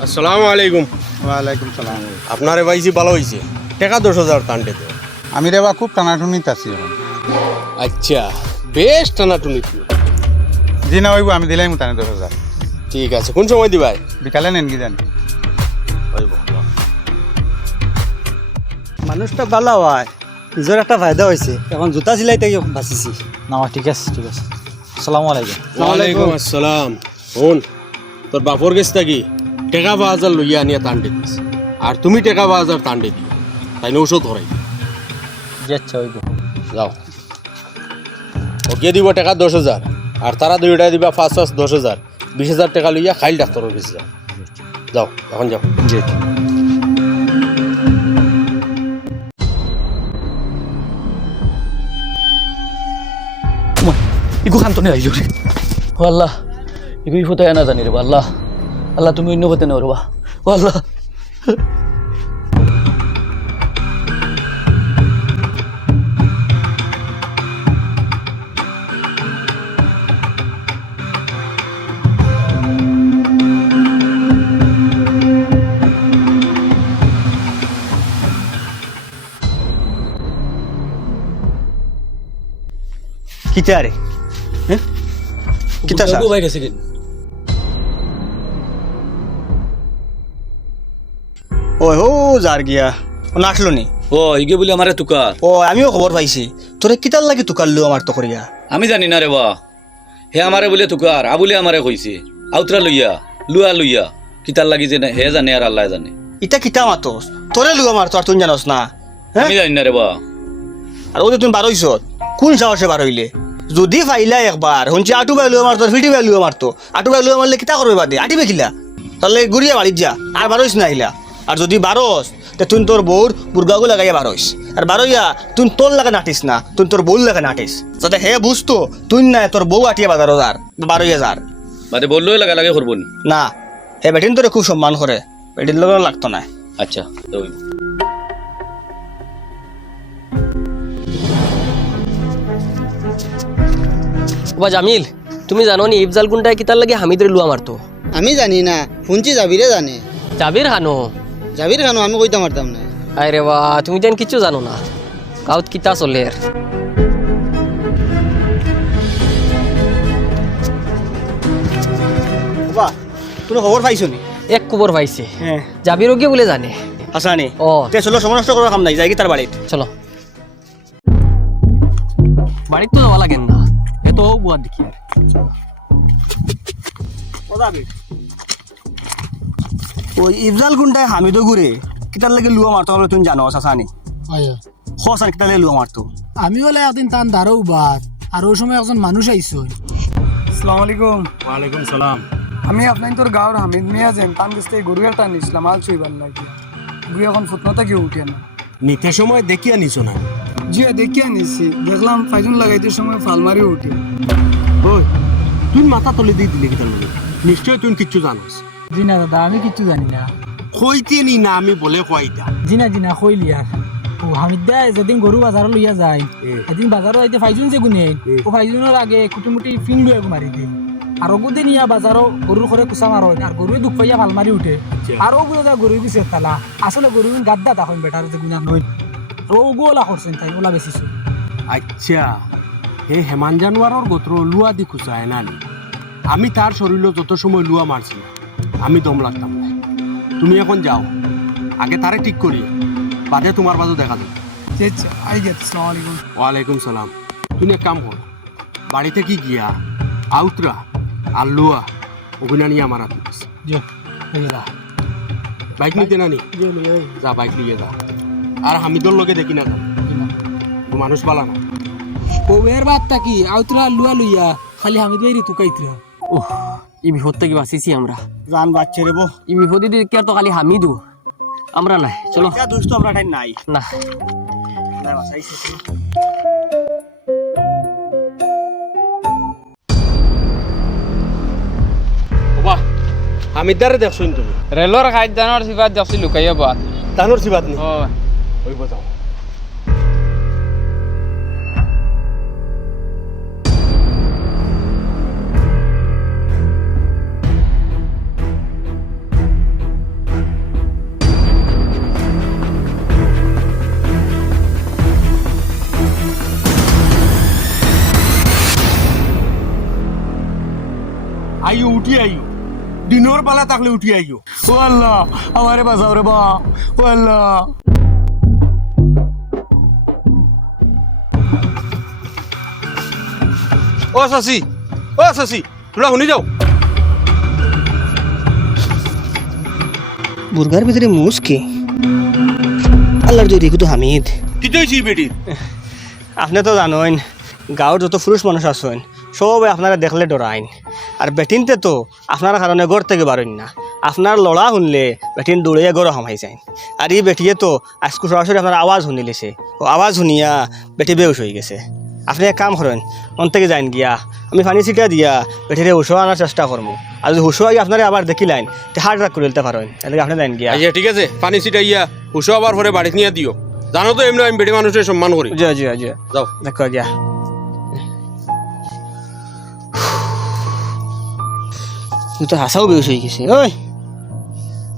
আসসালামু আলাইকুম। ওয়ালাইকুম সালাম। আপনারে পাইছি ভালো হয়েছে, টাকা 10,000 টানতে তো। আমি রে বা খুব টানাটুনিত আছি এখন। আচ্ছা বেশ টানাটুনি। জি না হইব আমি দিলাই মুতানে 10,000। ঠিক আছে, কোন সময় দিবাই? বিকালে নেন কি জানি। মানুষটা ভালো হয়, নিজের একটা ফায়দা হয়েছে, এখন জুতা সিলাই থেকে বাঁচিছি। না ঠিক আছে ঠিক আছে। আসসালামু আলাইকুম। ওয়ালাইকুম আসসালাম। শোন, তোর বাপর গেছ থাকি টাকা 5,000 লইয়া আনিয়া টানতে দিস, আর তুমি টাকা 5,000 টানতে দিও, তাই না ওষুধ ধরাই আচ্ছা হইব। যাও। ওকে দিব টাকা 10,000 আর তারা দুইটা দিবা 5,000 10,000 20,000 টাকা লইয়া খাইল ডাক্তারের কাছে যাও। যাও এখন যাও। জি ইগু খান তো নে আইলো রে ও আল্লাহ, ইগু ইফতে না জানি রে আল্লাহ, আল্লাহ তুমি অন্য হতে নেও রে বা ও আল্লাহ। কিতা রে হ্যাঁ কিতা স্যার বাইরে গেছে কিন ওই হো যার গিয়া ও নাচলো নি ও ইগে বলি আমারে তুকার ও আমিও খবর পাইছি তোরে কিতার লাগি তুকারলো আমার তো করিয়া আমি জানি না রে বা হে আমারে বলে তুকার আবুলে আমারে কইছে আউতরা লইয়া লুয়া লইয়া কিতার লাগি যে হে জানে আর আল্লাহ জানে ইটা কিতা মাতস তোরে লুয়া মার তো আর তুই জানোস না হ্যাঁ আমি জানি না রে বা আর ও যে তুমি বার হইছ কোন সাহসে বার হইলে যদি ফাইলা একবার শুনছি আটু বাই লুয়া মারতো ফিল্টি বাই লুয়া মারতো আটু বাই লুয়া মারলে কিতা করবে বাদে আটিবে খিলা তাহলে ঘুরিয়া বাড়ির যা আর বার হইস না আহিলা আর যদি বারস তে তুই তোর বউর বুর্গাগু লাগাইয়া বার হইস আর বার হইয়া তুই তোর লাগে নাটিস না তুই তোর বউর লাগে নাটিস যাতে হে বুঝতো তুই না তোর বউ আটিয়া বাজারও যার বার হইয়া যার বাদে বললোই লাগা লাগে করবো নি। না হে বেটিন তোরে খুব সম্মান করে বেটির লগে লাগতো না আচ্ছা তো হইব। ওবা জামিল তুমি জানো নি ইফজাল গুন্ডায় কিতার লাগে হামিদের লুয়া মারতো আমি জানি না শুনছি জাবিরে জানে জাবির খানো জাবির খানো আমি কইতে পারতাম না আরে বা তুমি যেন কিচ্ছু জানো না গাঁত কিতা চলে বাবা তুমি খবর পাইছো নি এক খবর পাইছে হ্যাঁ জাবিরও কি বলে জানে হাসানি ও তে চলো সময় নষ্ট করার কাম নাই যাই কি তার বাড়িতে চলো বাড়িতে তো যাওয়া লাগেন না এত বুয়া দেখি আর ওই ইফজাল গুন্ডায় হামিদো ঘুরে কিতার লাগে লুয়া মারতো বলে তুমি জানো হাসানি হসান কিতার লাগে লুয়া মারতো আমি বলে একদিন তান দাঁড়াও বাদ আর ওই সময় একজন মানুষ আইসো আসসালামু আলাইকুম ওয়ালাইকুম সালাম আমি আপনার তোর গাঁৱৰ হামিদ মিয়া যেন তান গেছে গরু একটা নিছিলাম আল চুইবার লাগে গরু এখন ফুটনাতে কেউ উঠে না নিতে সময় দেখিয়া নিছো না জি দেখিয়ে নিছি দেখলাম ফাইজুন লাগাইতে সময় ফালমারি উঠে ওই তুই মাথা তুলে দিয়ে দিলি কিতার লাগে নিশ্চয় তুই কিচ্ছু জানোস জি না দাদা আমি কিচ্ছু জানি না কইতে নি না আমি বলে কয়টা জি না কইলি আর ও হামিদ দা যেদিন গরু বাজারও লইয়া যায় এদিন বাজারও আইতে ফাইজুন যে গুনে ও ফাইজুনের আগে কুটুমুটি ফিন লুয়ে মারি দিয়ে আর ওগুদে নিয়া বাজারও গরুর ঘরে কুচা মারো আর গরুয়ে দুঃখ পাইয়া ভাল মারি উঠে আর ও বুঝে যা গরু পিছিয়ে তালা আসলে গরু গাদ্দা তখন বেটার যে গুনা নই ও ওলা করছেন তাই ওলা বেশিছো আচ্ছা হে হেমান জানোয়ারের গোত্র লুয়া দি খুঁচায় না নি? আমি তার শরীরে যত সময় লুয়া মারছি আমি দম লাগতাম না তুমি এখন যাও আগে তারে ঠিক করি বাদে তোমার বাজু দেখা যাবে আচ্ছা আই গেট আসসালামু আলাইকুম ওয়ালাইকুম সালাম তুমি এক কাম কর বাড়িতে কি গিয়া আউতরা আর লুয়া অভিনা নিয়ে আমার হাতে দিস। বাইক নিতে নানি যা বাইক নিয়ে যা আর হামিদর লগে দেখি না তো মানুষ পালা না ও এর বাদটা কি আউতরা লুয়া লইয়া খালি হামিদ ভাই ঋতু কাইতরা ওহ এই বিপদ থেকে বাঁচিছি আমরা জান বাচ্চে রে বো এই বিপদে দেখি আর তো খালি হামিদু আমরা নাই চলো যা দুষ্ট আমরা টাইম নাই না না বাসাইছে বাবা হামিদারে দেখছুন তুমি রেলর খাদ্যানৰ সিফাত দেখছি লুকাইয়া বাদ তানোর সিবাত নি ও ওই বাজাও আইও উঠি আইও দিনের বেলা থাকলে উঠি আইও ও আল্লাহ আমারে বাঁচাও রে বা ও আল্লাহ ও শশী তোরা শুনি যাও বুর্গার ভিতরে মুসকি আল্লাহর যদি কিন্তু হামিদ কি হয়েছি বেটি আপনি তো জানেন গাঁৱৰ যত পুরুষ মানুষ আছেন সবাই আপনারা দেখলে ডরাইন আর বেটিনতে তো আপনার কারণে ঘর থেকে বারইন না আপনার লড়া শুনলে বেটিন দৌড়িয়ে গড় হামাই যায় আর এই বেটিয়ে তো আজকে সরাসরি আপনার আওয়াজ শুনিলেছে ও আওয়াজ শুনিয়া বেটি বেউস হয়ে গেছে আপনি এক কাম করেন মন থেকে যাইন গিয়া আমি পানি ছিটা দিয়া বেটিরে হুশো আনার চেষ্টা করবো আর যদি হুশো আগে আপনারা আবার দেখিলেন তে হার্ট অ্যাটাক করে দিতে পারেন তাহলে আপনি যাইন গিয়া আচ্ছা ঠিক আছে পানি ছিটাইয়া হুশো আবার পরে বাড়িতে নিয়ে দিও জানো তো এমনি আমি বেটি মানুষের সম্মান করি জি জি জি যাও দেখো গিয়া তুই তো হাসাও বেউস হয়ে গেছে ওই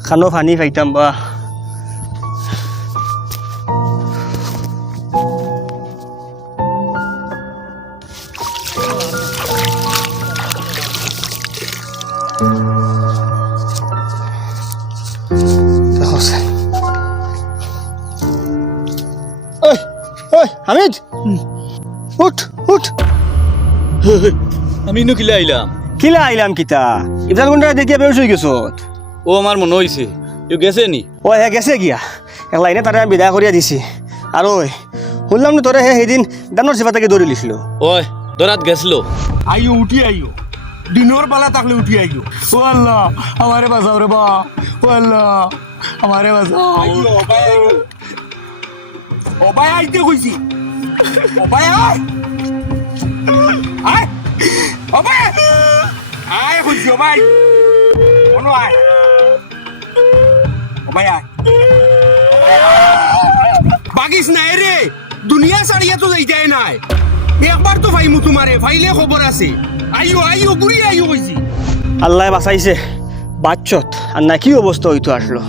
খানো পানি পাইতাম বা হামিদ উঠ উঠ আমি ইনো কিলা আইলাম কিলা আইলাম কিতা ইফতার গুন্ডা দেখিয়া বেউস হয়ে গেছ ও আমার মনে হয়েছে ইউ গেছে নি ও হে গেছে গিয়া এক লাইনে তারা বিদায় করিয়া দিছি আর ওই শুনলাম না তোরে সেইদিন দানোর সেবা থেকে দৌড়ি লিছিল ওই দরাত গেছলো আইও উঠি আইও দিনের বেলা থাকলে উঠি আইও ও আল্লাহ আমারে বাঁচাও রে বা ও আল্লাহ আমারে বাঁচাও অবাই আইতে কইছি অবাই আয় আয় অবাই আয় কইছি অবাই কোন আয় অবাই আয় বাগিস নাই রে দুনিয়া ছাড়িয়া তো যাই যায় নাই একবার তো ভাইমু তোমারে ভাইলে খবর আছে আইও আইও ঘুরি আইও কইছি আল্লাহ বাঁচাইছে বাচ্চত আর না কি অবস্থা হইতো আসলো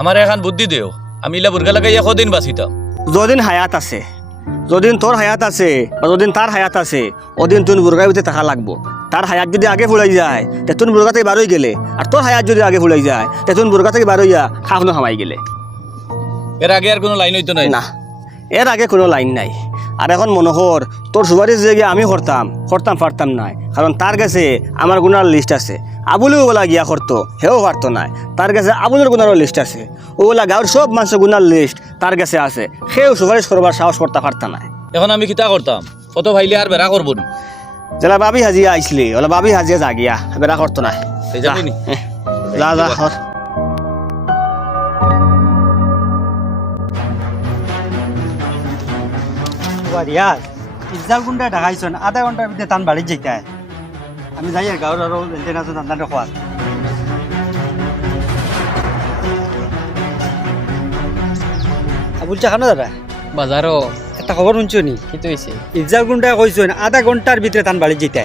আমার এখন বুদ্ধি দেও আমি ইলা বুর্গা লাগাইয়া কদিন বাঁচিতাম যদিন হায়াত আছে যদিন তোর হায়াত আছে বা যদিন তার হায়াত আছে ওদিন তুই বুর্গার ভিতরে থাকা লাগবো তার হায়াত যদি আগে ফুলাই যায় তে তুই বুর্গা থেকে বারোই গেলে আর তোর হায়াত যদি আগে ফুলাই যায় তে তুই বুর্গা থেকে বারোইয়া খাওয়ানো হামাই গেলে এর আগে আর কোনো লাইন হইতো নাই না এর আগে কোনো লাইন নাই আর এখন মনে কর তোর সুপারিশ যে আমি করতাম পারতাম নাই কারণ তার কাছে আমার গুণার লিস্ট আছে আবুলেও বলা গিয়া করতো হেও পারতো নাই তার কাছে আবুলের গুণারও লিস্ট আছে ওগুলা গাঁর সব মানুষের গুণার লিস্ট তার কাছে আছে সেও সুপারিশ করবার সাহস করতে পারতা নাই এখন আমি কিতা করতাম কত ভাইলে আর বেড়া করবো নি যেলা বাবি হাজিয়া আইসলি ওলা বাবি হাজিয়া যা গিয়া বেড়া করতো না এই যাবি নি যা যা হর রিয়াজ ইফজাল গুন্ডা ঢাকাইছন আধা ঘন্টার ভিতরে তান বাড়ি যেতে আমি যাই আর গাঁর আরো লেনদেন আছে তান্দারে খোয়া বলছে খানো দাদা বাজারও একটা খবর শুনছো নি কি তো হয়েছে ইফজাল গুন্ডা কইছন আধা ঘন্টার ভিতরে তান বাড়ি যেতে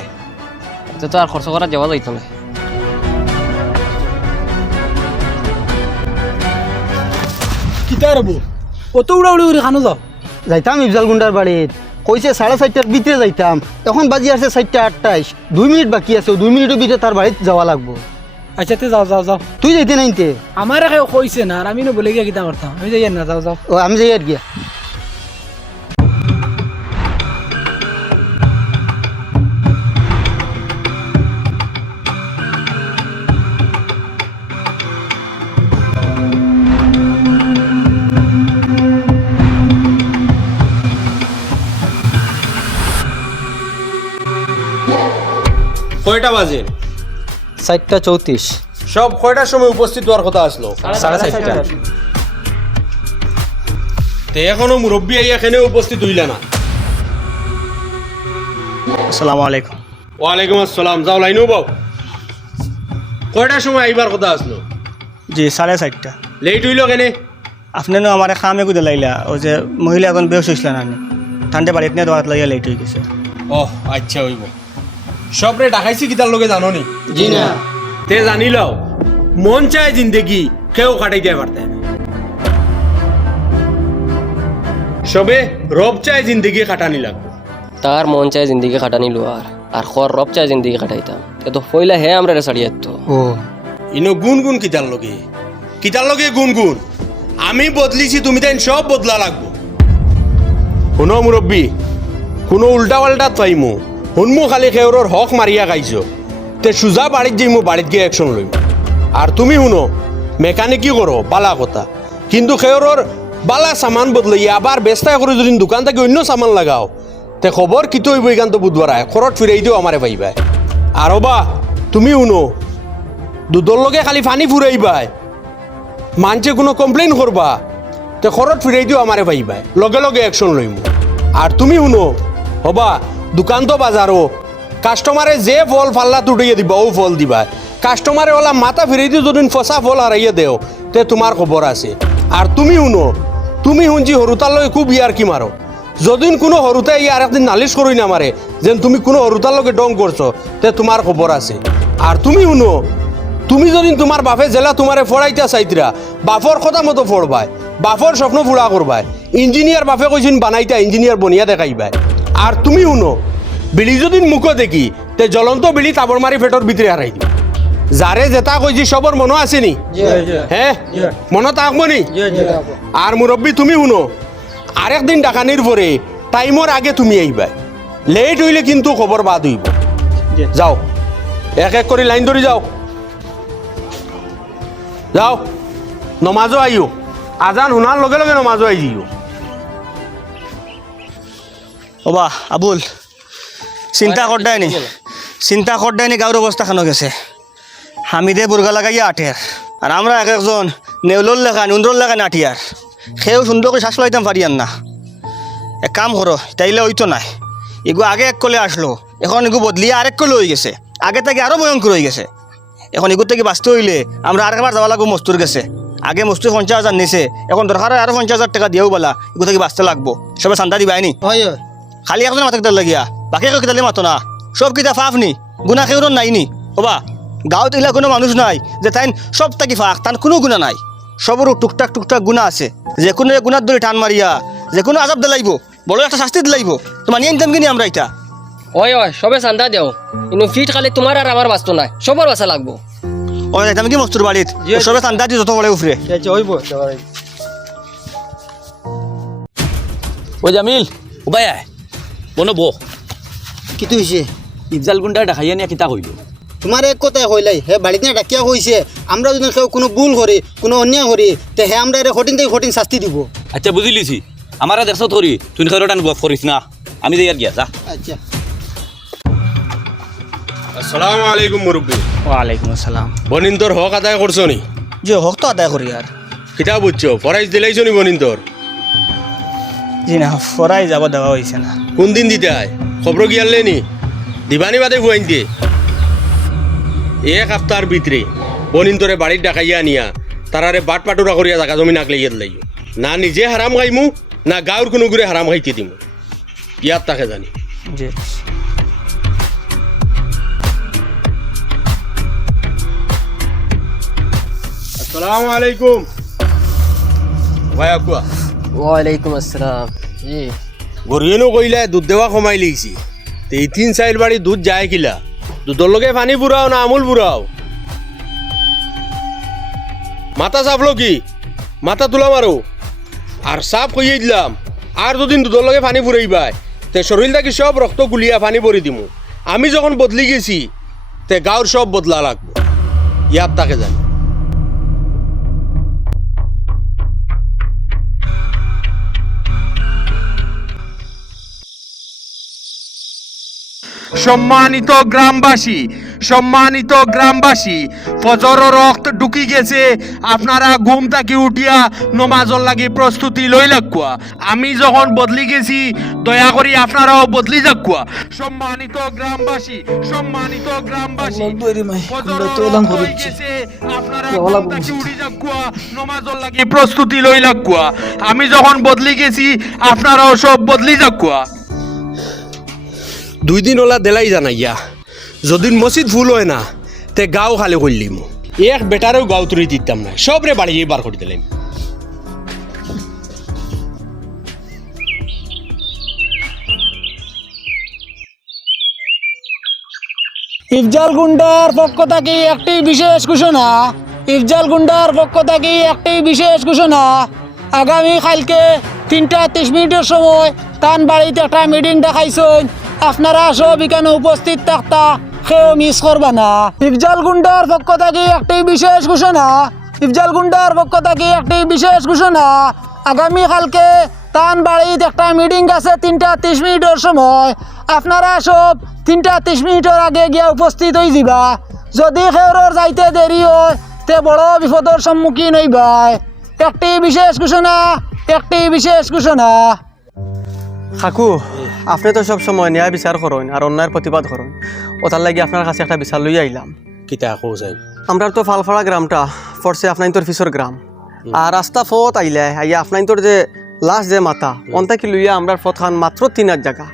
তো আর খরচ করা যাওয়া যাইতো না কিতা রব কত উড়াউড়ি করে খানো যাও যাইতাম ইফজাল গুন্ডার বাড়িত কইছে 4:30টার ভিতরে যাইতাম এখন বাজি আছে 4:28 2 মিনিট বাকি আছে 2 মিনিটের ভিতরে তার বাড়িতে যাওয়া লাগবো আচ্ছা তে যাও যাও যাও তুই যাইতে নাইতে আমার কেউ কইছে না আর আমি না বলে গিয়া কিতা করতাম আমি যাই না যাও যাও ও আমি যাই আর গিয়া কয়টা বাজে 4:34 সব কয়টার সময় উপস্থিত হওয়ার কথা আসলো 4:30 তে এখনো মুরব্বী আইয়া এখানে উপস্থিত হইলা না আসসালামু আলাইকুম ওয়ালাইকুম আসসালাম যাও লাইনও বাও কয়টার সময় আইবার কথা আসলো জি 4:30 লেট হইল কেনে আপনি আমার খামে কুদে লাইলা ও যে মহিলা এখন বেউস হইছিল না ঠান্ডা বাড়িতে নিয়ে দেওয়াত লাগিয়া লেট হয়ে গেছে ও আচ্ছা হইব সবরে ডাকাইছি কিতার লগে জানো নি জি না তে জানিলাও মন চায় জিন্দেগি কেউ কাটাইতে পারতে না সবে রব চায় জিন্দেগি কাটানি লাগবে তার মন চায় জিন্দিগি কাটানি লোয়ার আর খর রব চায় জিন্দিগি কাটাইতাম এ তো ফইলা হে আমরা সাড়িয়ে তো ও ইনো গুন কিতার লগে গুন আমি বদলিছি তুমি তাই সব বদলা লাগবো শুনো মুরব্বী কোনো উল্টা পাল্টা তাইমু শুনমু খালি খেউরর হক মারিয়া খাইছো তে সুজা বাড়িত যাইমু বাড়িত গিয়ে একশন লইম আর তুমি শুনো মেকানিকি করো বালা কথা কিন্তু খেউরর বালা সামান বদলাইয়া আবার বেস্তায় করে যদি দোকান থেকে অন্য সামান লাগাও তে খবর কি তো হইব এখান তো বুধবার খরচ ফিরাই দিও আমারে পাইবাই আর বা তুমি শুনো দুধর লগে খালি পানি ফুরাইবাই মানছে কোনো কমপ্লেইন করবা তে খরচ ফিরাই দিও আমারে পাইবাই লগে লগে অ্যাকশন লইমু আর তুমি শুনো হবা দোকান তো বাজারও কাস্টমারে যে ফল ফাল্লা তুটিয়ে দিবা ও ফল দিবা কাস্টমারে ওলা মাথা ফিরাই দিও যদি ফসা ফল হারাইয়া দেও তে তোমার খবর আছে আর তুমি শুনো তুমি শুনছি হরুতার লগে খুব ইয়ার কি মারো যদিন কোনো হরুতে ইয়ার একদিন নালিশ করই না মারে যেন তুমি কোনো হরুতার লগে ডং করছো তে তোমার খবর আছে আর তুমি শুনো তুমি যদি তোমার বাপে জেলা তোমারে ফড়াইতে চাইতরা বাপর কথা মতো ফড়বাই বাপর স্বপ্ন পুরা করবাই ইঞ্জিনিয়ার বাপে কইছেন বানাইতা ইঞ্জিনিয়ার বনিয়া দেখাইবাই আর তুমি শুনো বিড়ি যদি মুখো দেখি তে জ্বলন্ত বিড়ি তাবর মারি ফেটর ভিতরে হারাই দিই যারে যেটা কইছি সবর মনো আসেনি হ্যাঁ মনত থাকবো নি আর মুরব্বী তুমি শুনো আরেকদিন ডাকানির পরে টাইমর আগে তুমি আইবা, লেট হইলে কিন্তু খবর বাদ হইব। যাও, এক এক করে লাইন ধরে যাও, যাও। নমাজও আইও, আজান শুনার লগে লগে নমাজও আই যাইও। ওবা আবুল চিন্তা করদায়নি, চিন্তা করদায়নি গাঁর অবস্থা খানো গেছে। হামিদে বুর্গা লাগাইয়া আঠের, আর আমরা এক একজন নেউলোর লেখা নুন্দ্রর লেখা নাঠিয়ার, সেও সুন্দর করে শ্বাস লাইতাম পারিয়ান না। এক কাম করো, তাইলে হইতো নাই। এগু আগে এক কলে আসলো, এখন এগু বদলিয়ে আরেক কলে হয়ে গেছে, আগে থেকে আরও ভয়ঙ্কর হয়ে গেছে। এখন এগুর থেকে বাঁচতে হইলে আমরা আরেকবার যাওয়া লাগবো মস্তুর গেছে। আগে মস্তুর 50,000 নিছে, এখন দরকার হয় আরো 50,000 টাকা দিয়েও বলা, এগু থেকে বাঁচতে লাগবো। সবে চান্দা দিবাইনি, হয় হয় খালি একজন মাথা কিতার লাগিয়া, বাকি কেউ কিতালে মাতো না। সব কিতা ফাফ নি, গুণা কেউ নাইনি। ওবা গাঁৱত এলা কোনো মানুষ নাই যে তাই সব থাকি ফাঁক, তার কোনো গুণা নাই। সবরও টুকটাক টুকটাক গুণা আছে, যে কোনো গুণার দলে টান মারিয়া যে কোনো আজাব দিলাইব, বড় একটা শাস্তি দিলাইব। তো মানিয়ে নিতাম কিনি আমরা এটা। ওই সবে চান্দা দেও, কিন্তু ফিট খালি তোমার আর আমার বাঁচতো নাই, সবার বাঁচা লাগবো। ওই যাইতাম কি মস্তুর বাড়িত, সবে চান্দা দি যত বড় উফরে। হইব ও জামিল ও ভাই আয় বনো বো। কিতো হইছে? ইফজাল গুন্ডা দেখাইয়া নিয়ে কিতা কইল? তোমার এক কথায় হইলাই হে বাড়িতে ডাকিয়া হইছে, আমরা যদি কেউ কোনো ভুল করি কোনো অন্যায় করি তে হে আমরা এর কঠিন থেকে কঠিন শাস্তি দিব। আচ্ছা বুঝিলিছি, আমারা দেখছ ধরি তুই খেরোটান গপ করিস না, আমি যাই আর গিয়া যা। আচ্ছা আসসালামু আলাইকুম মুরব্বী। ওয়ালাইকুম আসসালাম। বনিন্তর হক আদায় করছো নি? যে হক তো আদায় করি আর। কিতা বুঝছো, ফরাইজ দিলাইছো নি বনিন্তর? জি না, ফরাই যাব দেওয়া হয়েছে না। কোন দিন দিতে আয় খবর গিয়ালে নি? দিবানি বাদে ফুয়াইন দিয়ে এক সপ্তাহের ভিতরে বনিন্তরে বাড়ির ডাকাইয়া নিয়া তারারে বাট পাটুরা করিয়া জাগা জমি নাক লাইয়া দিলাইও। না নিজে হারাম খাইমু না গাঁর কোনো ঘুরে হারাম খাইতে দিমু, ইয়ার তাকে জানি। জি আসসালামু আলাইকুম ভাইয়া কুয়া। ওয়ালাইকুম আসসালাম। জি গরিয়েনো কইলা দুধ দেওয়া কমাই লিখছি, তে এই 3-4 বাড়ি দুধ যায় কিলা? দুধের লগে পানি বুড়াও না আমুল বুড়াও? মাথা চাপলো কি? মাথা তুলা মারো। আর সাপ কইয়ে দিলাম, আর দুদিন দুধের লগে পানি ফুরাইবাই তে শরীর থাকি সব রক্ত গুলিয়া পানি ভরি দিমু। আমি যখন বদলি গেছি তে গাঁর সব বদলা লাগবো, ইয়ার তাকে জানি। সম্মানিত গ্রামবাসী, সম্মানিত গ্রামবাসী, ফজরের রক্ত ঢুকি গেছে, আপনারা ঘুম থেকে উঠিয়া নমাজর লাগি প্রস্তুতি লই লাগুয়া। আমি যখন বদলি গেছি দয়া করি আপনারাও বদলি যাকুয়া। সম্মানিত গ্রামবাসী, সম্মানিত গ্রামবাসী, ফজরের রক্ত হয়ে গেছে, আপনারা ঘুম থেকে উঠি যাকুয়া, নমাজর লাগি প্রস্তুতি লই লাগুয়া। আমি যখন বদলি গেছি আপনারাও সব বদলি যাকুয়া। 2 দিন ওলা দেলাই জানাইয়া, যদি মসজিদ ভুল হয় না তে গাঁও খালি করলিম, এক বেটারেও গাঁও তুলি দিতাম না, সবরে বাড়িয়ে বার করে দিলেন। ইফজাল গুন্ডার পক্ষ থেকে একটি বিশেষ ঘোষণা, ইফজাল গুন্ডার পক্ষ থেকে একটি বিশেষ ঘোষণা। আগামী কালকে 3:30 মিনিটের সময় তান বাড়িতে একটা মিটিং দেখাইছেন, আপনারা সব এখানে উপস্থিত থাকতা, কেউ মিস করবা না। ইফজাল গুন্ডার পক্ষ থেকে একটি বিশেষ ঘোষণা, ইফজাল গুন্ডার পক্ষ থেকে একটি বিশেষ ঘোষণা। আগামী কালকে তান বাড়িতে একটা মিটিং আছে 3:30 মিনিটের সময়, আপনারা সব 3:30 মিনিটের আগে গিয়া উপস্থিত হয়ে যাবা। যদি কেউর যাইতে দেরি হয় তে বড় বিপদের সম্মুখীন হইবাই। একটি বিশেষ ঘোষণা, একটি বিশেষ ঘোষণা। কাকু আপনি তো সব সময় ন্যায় বিচার করেন আর অন্যায়ের প্রতিবাদ করেন, ওটার লাগি আপনার কাছে একটা বিচার লইয়া আইলাম। কিতা কোসাই? আমরা তো ফালফাড়া গ্রামটা পড়ছে আপনার তোর ফিসর গ্রাম, আর রাস্তা ফত আইলে আইয়া আপনার তোর যে লাস্ট যে মাথা অন্তাকি লইয়া আমরা ফত খান মাত্র 3 জায়গা।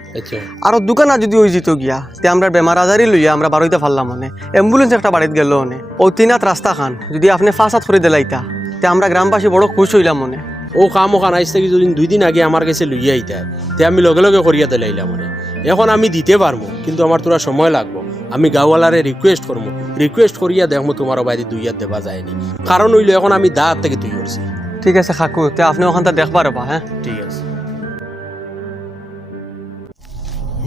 আর দোকানা যদি ওই জিত গিয়া তে আমরা বেমার আজারি লইয়া আমরা বারোইতে ফারলাম মানে অ্যাম্বুলেন্স একটা বাড়িতে গেল মানে ও 3 রাস্তা খান যদি আপনি 5-7 করে দিলাইতা তে আমরা গ্রামবাসী বড় খুশ হইলাম মনে। ও কাম ওখান আইস থেকে যদি 2 দিন আগে আমার কাছে লইয়া আইতা তে আমি লগে লগে করিয়া দিলাইলাম মানে। এখন আমি দিতে পারবো কিন্তু আমার তোরা সময় লাগবো। আমি গাঁওয়ালারে রিকোয়েস্ট করবো, রিকোয়েস্ট করিয়া দেখবো তোমার বাড়ি 2 হাত দেওয়া যায়নি, কারণ হইলো এখন আমি দাঁত থেকে তুই করছি। ঠিক আছে কাকু, তে আপনি ওখানটা দেখবার বা। হ্যাঁ ঠিক আছে।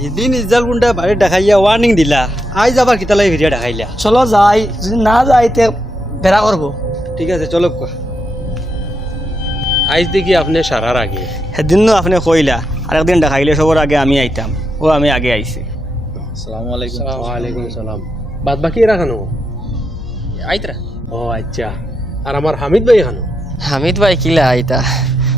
এদিন ইজাল গুন্ডা বাড়ি দেখাইয়া ওয়ার্নিং দিলা আজ আবার কিতালাই ভিডিও দেখাইলা চলো যাই যদি না যাই তে বেড়া করবো। ঠিক আছে চলো আজ দেখি আপনি সারার আগে সেদিনও আপনি কইলা আরেকদিন দেখাইলে সবার আগে আমি আইতাম, ও আমি আগে আইছি। আসসালামু আলাইকুম ওয়ালাইকুম সালাম। বাদ বাকি এরা খানো? আইতরা ও আচ্ছা। আর আমার হামিদ ভাই খানো? হামিদ ভাই কিলা আইতা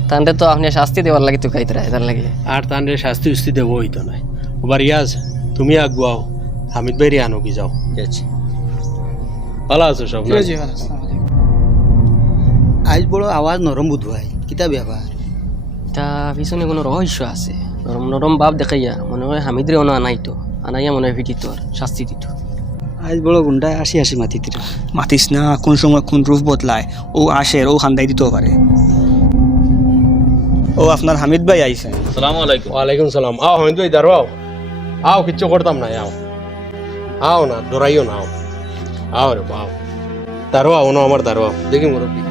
তান্ডে তো আপনি শাস্তি দেওয়ার লাগে তো খাইতরা এটার লাগে। আর তানরে শাস্তি উস্তি দেবো হইতো নাই। ওবার ইয়াজ তুমি আগুয়াও, হামিদ ভাই রে আনো কি যাও। ভালো আছো সব? আজ বড় আওয়াজ নরম বুধ হয় কিতা ব্যাপার? তা পিছনে কোনো রহস্য আছে। নরম নরম ভাব দেখাইয়া মনে হয় হামিদ রে অনা আনাইতো, আনাইয়া মনে হয় ভিটিত আর শাস্তি দিত। আজ বড় গুন্ডা আসি আসি মাতিতে মাতিস না, কোন সময় কোন রূপ বদলায়, ও আসে ও খান্দাই দিতেও পারে। ও আপনার হামিদ ভাই আইছে। আসসালামু আলাইকুম। ওয়ালাইকুম সালাম। আও হামিদ ভাই দাঁড়ো আও। আও কিচ্ছু করতাম না, আও আও না দৌড়াইও না, আও আও রে বাও দাঁড়ো আও না আমার দাঁড়ো আও। দেখি মুরব্বী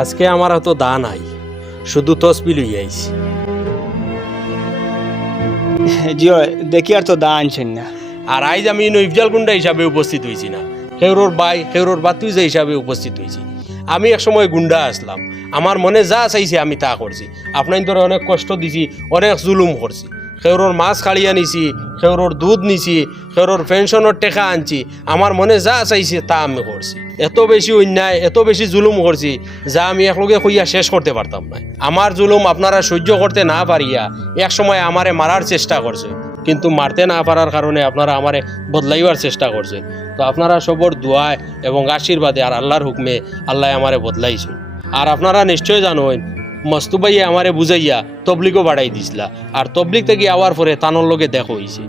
আজকে আমার হয়তো দা নাই, শুধু তসবি লই আইছি। জিও দেখি আর তো দা আনছেন না। আর আইজ আমি ইফজাল গুন্ডা হিসাবে উপস্থিত হয়েছি না, খেউরোর বাই খেউরোর বাতুইজা হিসাবে উপস্থিত হয়েছি। আমি এক সময় গুন্ডা আসলাম, আমার মনে যা চাইছে আমি তা করছি। আপনার ধরে অনেক কষ্ট দিছি, অনেক জুলুম করছি। খেউরোর মাছ খাড়িয়া নিছি, খেউরোর দুধ নিছি, খেউরোর পেনশনের টেকা আনছি। আমার মনে যা চাইছে তা আমি করছি। এত বেশি অন্যায়, এত বেশি জুলুম করছি যা আমি একলগে কইয়া শেষ করতে পারতাম না। আমার জুলুম আপনারা সহ্য করতে না পারিয়া এক সময় আমারে মারার চেষ্টা করছে, কিন্তু মারতে না পারার কারণে আপনারা আমারে বদলাইবার চেষ্টা করছেন। তো আপনারা সবর দোয়ায় এবং আশীর্বাদে আর আল্লাহর হুকমে আল্লাহ আমারে বদলাইছে। আর আপনারা নিশ্চয় জানেন মস্তুবাইয়ে আমারে বুঝাইয়া তবলিগও বাড়াই দিছিলা, আর তবলিগ থেকে আওয়ার পরে তানোর লগে দেখো হইছে।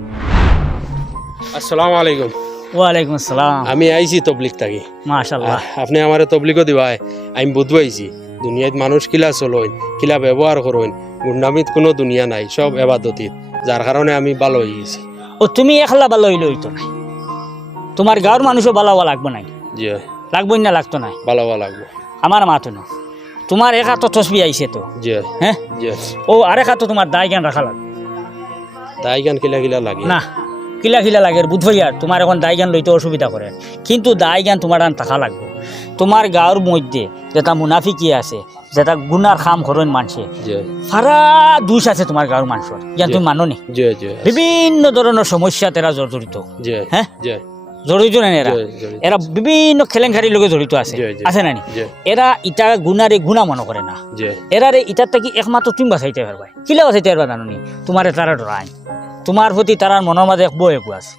আসসালামু আলাইকুম। ওয়ালাইকুম আসসালাম। আমি আইছি তবলিগ থাকি। মাশাআল্লাহ। আপনি আমারে তবলিগও দিবাই, আমি বুঝবাইছি দুনিয়াত মানুষ কিলা চলইন, কিলা ব্যবহার করইন। গুন্ডামিত কোনো দুনিয়া নাই, সব এবাদতিত, যার কারণে আমি ভালো হয়ে গেছি। ও তুমি একলা ভালো হইলে হইতো না, তোমার গাঁর মানুষও ভালো হওয়া লাগবে নাই। জি লাগবই না লাগতো না, ভালো লাগবো। আমার মাতো না, তোমার একা তো তসবি আইছে তো, জি হ্যাঁ জি। ও আরেকা তো তোমার দায় জ্ঞান রাখা লাগবে তাই গান কিলা কিলা লাগে না। কিলা কিলা লাগে বুঝবই, আর তোমার এখন দায় জ্ঞান লইতে অসুবিধা করে, কিন্তু দায় জ্ঞান তোমার আন থাকা লাগবে। তোমার গাঁর মধ্যে যেটা মুনাফিকি আছে, যেটা গুনার খাম করেন মানুষে, জি সারা দোষ আছে তোমার গাঁর মানুষের, জ্ঞান তুমি মানো নি। জি জি বিভিন্ন ধরনের সমস্যা তেরা জড়িত, জি হ্যাঁ জি জড়িত নেই এরা, জড়িত। এরা বিভিন্ন খেলেঙ্কারির লোকে জড়িত আছে, জি, জি। আছে না নি? জি এরা ইটা গুনারে গুণা মনে করে না, জি এরারে ইটার থেকে একমাত্র তুমি বাঁচাইতে পারবা। কিলা বাঁচাইতে পারবা জানো নি? তোমার তারা ডরাই, তোমার প্রতি তারার মনের মাঝে এক বই এগু আছে,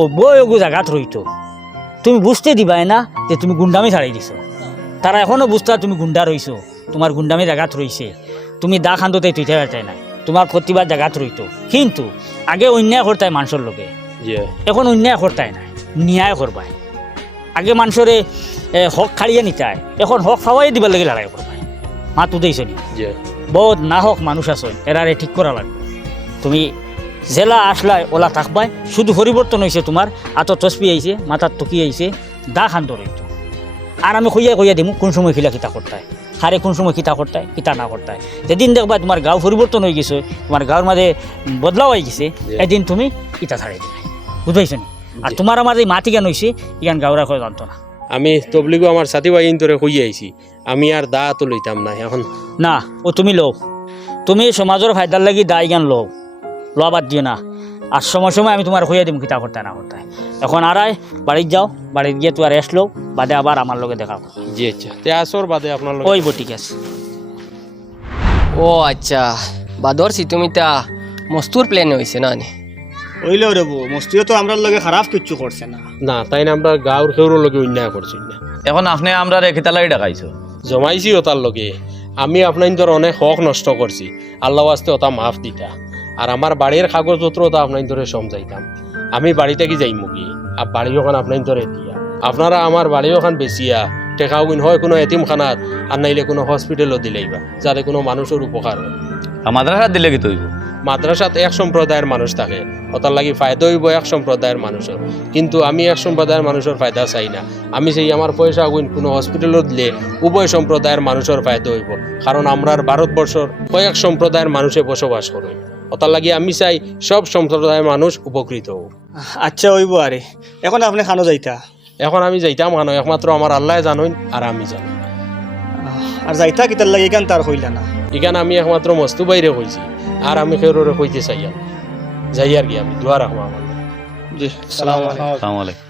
ও বই এগু জায়গাত রইতো, তুমি বুঝতে দিবাই না যে তুমি গুন্ডামি ছাড়াই দিছো। তারা এখনো বুঝতে তুমি গুন্ডা রইছো, তোমার গুন্ডামি জায়গাত রইছে, তুমি দা খান্দতে তুইতে পারতাই নাই, তোমার প্রতিবাদ জায়গাত রইতো। কিন্তু আগে অন্যায় করতাই মানুষের লোকে, জি এখন অন্যায় করতাই নাই, ন্যায় করবাই। আগে মানুষরে হক খাড়িয়ে নিতাই, এখন হক খাওয়াই দিবার লাগে লড়াই করবাই। মাত উঠেছ নি? জি বহুত না হক মানুষ আছে, এরারে ঠিক করা লাগবে। তুমি জেলা আসলাই ওলা থাকবাই, শুধু পরিবর্তন হয়েছে তোমার আত তসবি আইছে, মাথার টুকি আইছে, দা খান্দ রইতো। আর আমি কইয়া দিমু কোন সময় খিলা কিতা করতায়, হারে কোন সময় কিতা করতায়, কিতা না করতায়। যেদিন দেখবা তোমার গাঁও পরিবর্তন হয়ে গেছে, তোমার গাঁর মাঝে বদলাও হয়ে গেছে, এদিন তুমি ইটা ছাড়াই দিবে, বুঝবাইছ নি? আর তোমার আমার এই মাটি জ্ঞান হয়েছে, ইয়ান গাঁওরা কয়ে জানতো না। আমি তবলিগো আমার সাথী ভাই ধরে কইয়া আইছি, আমি আর দা তো লইতাম না এখন। না ও তুমি লও, তুমি সমাজের ফায়দার লাগি দায় জ্ঞান লও, বাদ দিও না। আর সময় সময় আমি তোমার কইয়া দিম কিতা করতে না করতে। এখন আড়াই বাড়িতে যাও, বাড়িতে গিয়ে তোমার রেস্ট লও, বাদে আবার আমার লগে দেখা করো। জি আচ্ছা, তে আসর বাদে আপনার লগে ওই ঠিক আছে। ও আচ্ছা, বাদরছি তুমি তা মস্তুর প্ল্যান হয়েছে না নি? ওইলেও রেবো মস্তিও তো আমরা লগে খারাপ কিচ্ছু করছে না। না, তাই না আমরা গাঁর খেউরোর লগে অন্যায় করছি না। এখন আপনি আমরা রেখিতালাই ডাকাইছো, জমাইছি ওটার লগে, আমি আপনার ধর অনেক হক নষ্ট করছি, আল্লাহ আস্তে ওটা মাফ দিতা। আর আমার বাড়ির কাগজপত্র ওটা আপনার ধরে সমঝাইতাম। আমি বাড়িতে কি যাইমু কি, আর বাড়ি ওখান আপনার ধরে দিয়া, আপনারা আমার বাড়ি ওখান বেচিয়া টেকাও কিন হয় কোনো এতিমখানাত, আর নাইলে কোনো হসপিটালও দিলেইবা, যাতে কোনো মানুষের উপকার হয়। মাদ্রাসা দিলে কি তৈব? মাদ্রাসাত এক সম্প্রদায়ের মানুষ থাকে, ওটার লাগি ফায়দা হইব এক সম্প্রদায়ের মানুষের, কিন্তু আমি এক সম্প্রদায়ের মানুষের ফায়দা চাই না। আমি চাই আমার পয়সা গুণ কোনো হসপিটালত দিলে উভয় সম্প্রদায়ের মানুষের ফায়দা হইব, কারণ আমরার ভারতবর্ষর কয়েক সম্প্রদায়ের মানুষে বসবাস করে। ওটার লাগি আমি চাই সব সম্প্রদায়ের মানুষ উপকৃত হোক। আচ্ছা হইব আরে এখন আপনি খানো যাইতা এখন আমি যাইতাম মানো একমাত্র আমার আল্লাহ জানেন আর আমি জানি। আর যাইতা কিতার লাগে এখান তার হইলা না এখানে আমি একমাত্র মস্তু বাইরে কইছি আর আমি খেরোরে কইতে চাই যাই আর কি আমি দোয়া রাখবো আমার। জি আসসালামু আলাইকুম। আসসালামু আলাইকুম।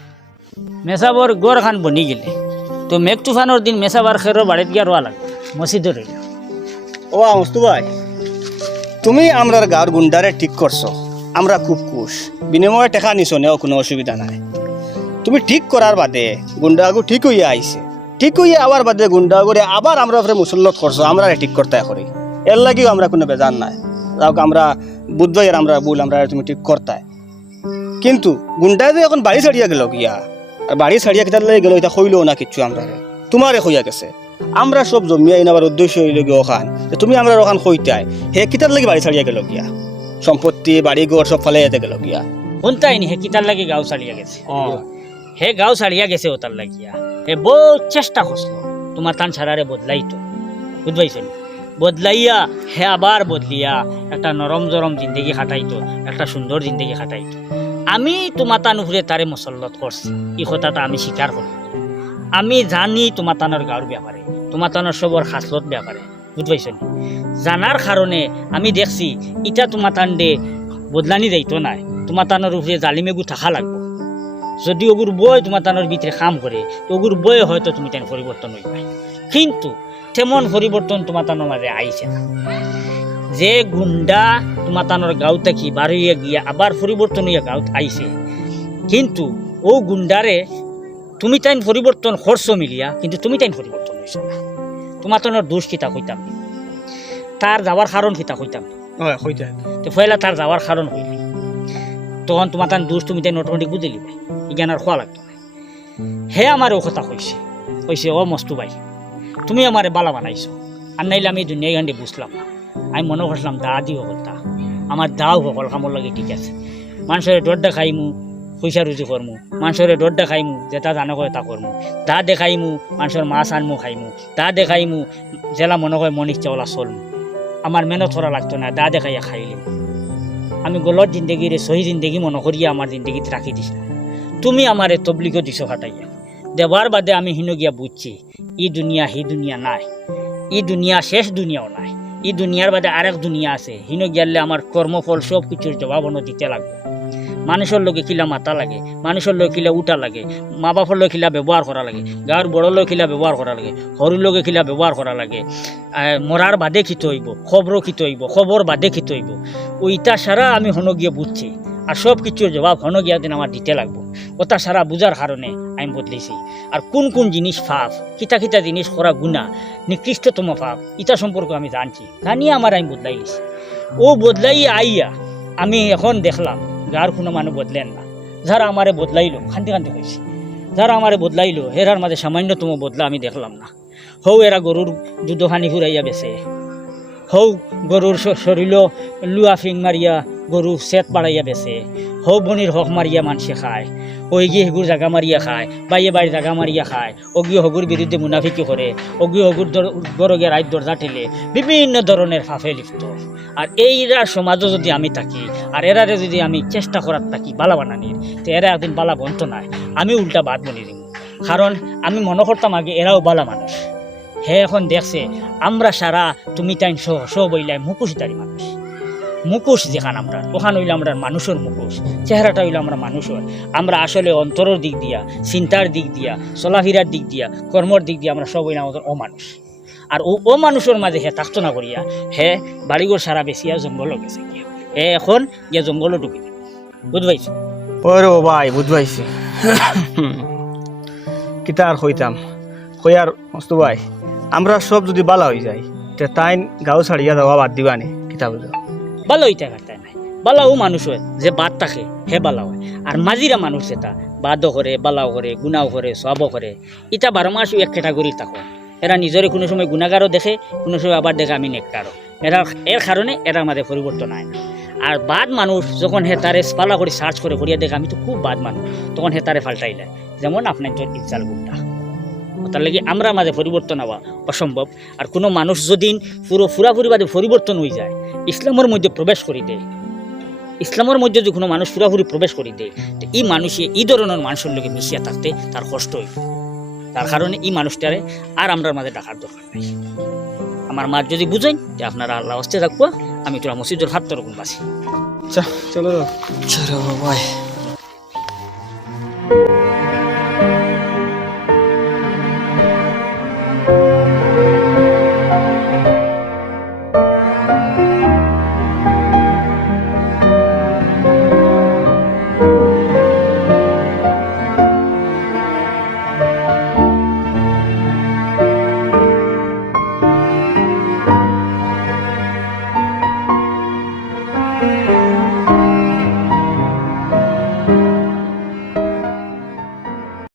মেসাবর গড় খান বনি গেলে তো মেঘ তুফানোর দিন মেসাবার খেরো বাড়িতে গিয়ে রোয়া লাগবে মসজিদে রইল। ও মস্তু ভাই তুমি আমরার গাঁর গুন্ডারে ঠিক করছো, আমরা খুব খুশ। বিনিময়ে টেকা নিছো নেও, কোনো অসুবিধা নাই। তুমি ঠিক করার বাদে গুন্ডাগু ঠিক হইয়া আইছে, ঠিক হইয়া আবার বাদে গুন্ডাগুরে আবার আমরা উপরে মুসল্লত করছো, আমরা ঠিক করতে করি। এর লাগিও আমরা কোনো বেজার নাই। যাওক আমরা বুধবাইয়ের আমরা ভুল আমরা তুমি ঠিক করতাই, কিন্তু গুন্ডায় যে এখন বাড়ি ছাড়িয়া গেল গিয়া, আর বাড়ি ছাড়িয়া কিতার লাগে গেল এটা হইলেও না কিচ্ছু, আমরা তোমারে হইয়া গেছে। আমরা সব জমিয়া ইনাবার উদ্দেশ্য হইল গিয়ে ওখান তুমি আমরা ওখান হইতাই হে কিতার লাগে বাড়ি ছাড়িয়া গেল গিয়া, সম্পত্তি বাড়ি ঘর সব ফালে যেতে গেল গিয়া। শুনতাইনি হে কিতার লাগে গাঁও ছাড়িয়া গেছে, হে গাঁও ছাড়িয়া গেছে ওটার লাগিয়া হে বহুত চেষ্টা করছিল তোমার তান ছাড়ারে বদলাইতো, বুঝবাইছেন? বদলাইয়া হে আবার বদলিয়া একটা নরম জরম জিন্দগি খাটাইতো, একটা সুন্দর জিন্দগি খাটাইতো। আমি তোমার তান উপরে তারে মসল্লত করছি, এই কথাটা আমি স্বীকার করি। আমি জানি তোমার তানোর গাঁর ব্যাপারে, তোমার তানোর সবর খাসলত ব্যাপারে, বুঝবাইছেন? জানার কারণে আমি দেখছি ইটা তোমার তান্ডে বদলানি যাইতো নাই, তোমার তানোর উপরে জালিমেগু থাকা লাগবো। যদি ওগুর বই তোমার তানোর ভিতরে কাম করে তো ওগুর বই হয়তো তুমি তাই পরিবর্তন হইবে, কিন্তু তেমন পরিবর্তন তোমার তানোর মাঝে আইছে না। যে গুন্ডা তোমার তানোর গাঁও থাকি বার হইয়া গিয়া আবার পরিবর্তন হইয়া গাঁত আইছে, কিন্তু ও গুন্ডারে তুমি তাই পরিবর্তন করছো মিলিয়া, কিন্তু তুমি তাই পরিবর্তন হয়েছে না। তোমার তানোর দোষ কিতা কইতাম, তার যাওয়ার কারণ কিতা কইতাম, তো পয়লা তার যাওয়ার কারণ হইলি তখন তোমার তার দোষ তুমি তাই অটোমেটিক বুঝে লিবে, ইজ্ঞান আর খোয়া লাগতো না। হে আমার ও কথা কইছে, কইছে ও মস্তু ভাই তুমি আমারে বালা বানাইছো, আর নাইলে আমি দুনিয়া গান্ডে বুঝলাম না। আমি মনে করছিলাম দা দিও হতা, আমার দাও সকল কামর লাগে ঠিক আছে, মানুষের ডর দেখাইমু পয়সা রুজি করমু, মানুষের ডর দেখাইমু যেটা জানো করে তা করমু, দা দেখাইমু মানুষের মাছ আনমু খাইমু, দা দেখাইমু জেলা মনে হয় মন ইচ্ছা ওলা চলমু, আমার মেহনত করা লাগতো না, দা দেখাইয়া খাইলিম। আমি গলত জিন্দগির সহি জিন্দগি মনে করিয়া আমার জিন্দগিতে রাখি দিছিলাম। তুমি আমার তবলিগো দিছো হাঁটাইয়া দেবার বাদে আমি হিনো গিয়া বুঝছি ই দুনিয়া হি দুনিয়া নাই, ই দুনিয়া শেষ দুনিয়াও নাই, ই দুনিয়ার বাদে আরেক দুনিয়া আছে। হিনো গিয়ালে আমার কর্মফল সব কিছুর জবাব দিতে লাগবে। মানুষের লোকে কিলা মাতা লাগে, মানুষের লোক কিলা উঠা লাগে, মা বাপর লোক কিলা ব্যবহার করা লাগে, গাঁর বড় লোক কিলা ব্যবহার করা লাগে, সরু লোকে কিলা ব্যবহার করা লাগে, মরার বাদে খিত হইব, খবরও খিত হইব, খবর বাদে খিত হইব, ওইটা সারা আমি হন গিয়ে বুঝছি। আর সব কিছুর জবাব হন গিয়া দিন আমার দিতে লাগবো। ওটা সারা বুঝার কারণে আমি বদলেছি। আর কোন কোন জিনিস পাপ, কিতা কিতা জিনিস করা গুণা, নিকৃষ্টতম পাপ, ইটা সম্পর্কে আমি জানছি, জানিয়ে আমার আমি বদলাইছি। ও বদলাই আইয়া আমি এখন দেখলাম গার কোনো মানুষ বদলেন না। যারা আমারে বদলাইলো খান্তি খান্তি হয়েছে, যারা আমারে বদলাইলো হেরার মাঝে সামান্যতম বদলা আমি দেখলাম না। হৌ এরা গরুর দুধখানি ঘুরাইয়া বেছে, হৌ গরুর শরীর লুয়া ফিং মারিয়া গরু সেট বাড়াইয়া বেছে, হৌ বনির হক মারিয়া মানুষে খায়, ওই গিয়ে হগুর জাগা মারিয়া খায়, বাইয়ে বাড়ি জাগা মারিয়া খায়, অগিয়ে হগুর বিরুদ্ধে মুনাফিকি করে, অগিয়ে হগুর গরগে রাইত দরজা ঠেলে বিভিন্ন ধরনের ফাফে লিপ্ত। আর এইরা সমাজও যদি আমি থাকি আর এরারে যদি আমি চেষ্টা করার থাকি বালা বানানির, তো এরা একদিন বালা বন্ত নাই, আমি উল্টা বাদ বনি দিব। কারণ আমি মনে করতাম আগে এরাও বালা মানুষ, হে এখন দেখছে আমরা সারা তুমি তাই সব হইলাই মুখোশধারী মানুষ। মুখোশ যেখান আমরা ওখান হইলে আমরা মানুষের মুখোশ, চেহারাটা হইলে আমরা মানুষের। আমরা আসলে অন্তরের দিক দিয়া, চিন্তার দিক দিয়া, চলাফেরার দিক দিয়া, কর্মর দিক দিয়া আমরা সব হইলে আমাদের অমানুষ। আর ও মানুষের মাঝে হে থাকতো না করিয়া হে বাড়িঘর সারা বেশিয়া জঙ্গলও গেছে গিয়া, হে এখন গিয়া জঙ্গলও ঢুকি দিবে, বুঝবাইছো? ওরে ও ভাই বুঝবাইছি কিতা আর হইতাম হইয়ার মস্তু ভাই, আমরা সব যদি বালা হয়ে যাই তে তাই গাঁও ছাড়িয়া যাওয়া বাদ দিবানি, কিতা বুঝো? বালা হইতে কাটতে নাই, বালাও মানুষ হয় যে বাদ থাকে হে বালা হয়। আর মাঝিরা মানুষ যেটা বাদও করে, বালাও করে, গুণাও করে, সবও করে, এটা 12 মাস এক ক্যাটাগরি থাকো। এরা নিজরে কোনো সময় গুণাগারও দেখে, কোনো সময় আবার দেখে আমি নেককারও। এর কারণে এরা আমাদের পরিবর্তন হয় না। আর বাদ মানুষ যখন হে তারে পালা করে সার্চ করে করিয়া দেখে আমি তো খুব বাদ মানুষ, তখন হে তারে ফাল্টাই দেয়। যেমন আপনার তো ইফজাল গুন্ডা, তার লাগি আমরা মাঝে পরিবর্তন হওয়া অসম্ভব। আর কোনো মানুষ যদি পুরাপুরি বাদে পরিবর্তন হয়ে যায়, ইসলামের মধ্যে প্রবেশ করি দেয়, ইসলামের মধ্যে যদি কোনো মানুষ পুরাপুরি প্রবেশ করি দেয়, তো এই মানুষে এই ধরনের মানুষের লোকে মিশিয়া থাকতে তার কষ্ট হইব। তার কারণে এই মানুষটারে আর আমরার মাঝে ডাকার দরকার নাই। আমার মা যদি বুঝেন যে আপনারা আল্লাহ হস্তে থাকবো, আমি তোরা মসজিদের হাত তরকুন বাসি। আচ্ছা চলো চলো বাবা।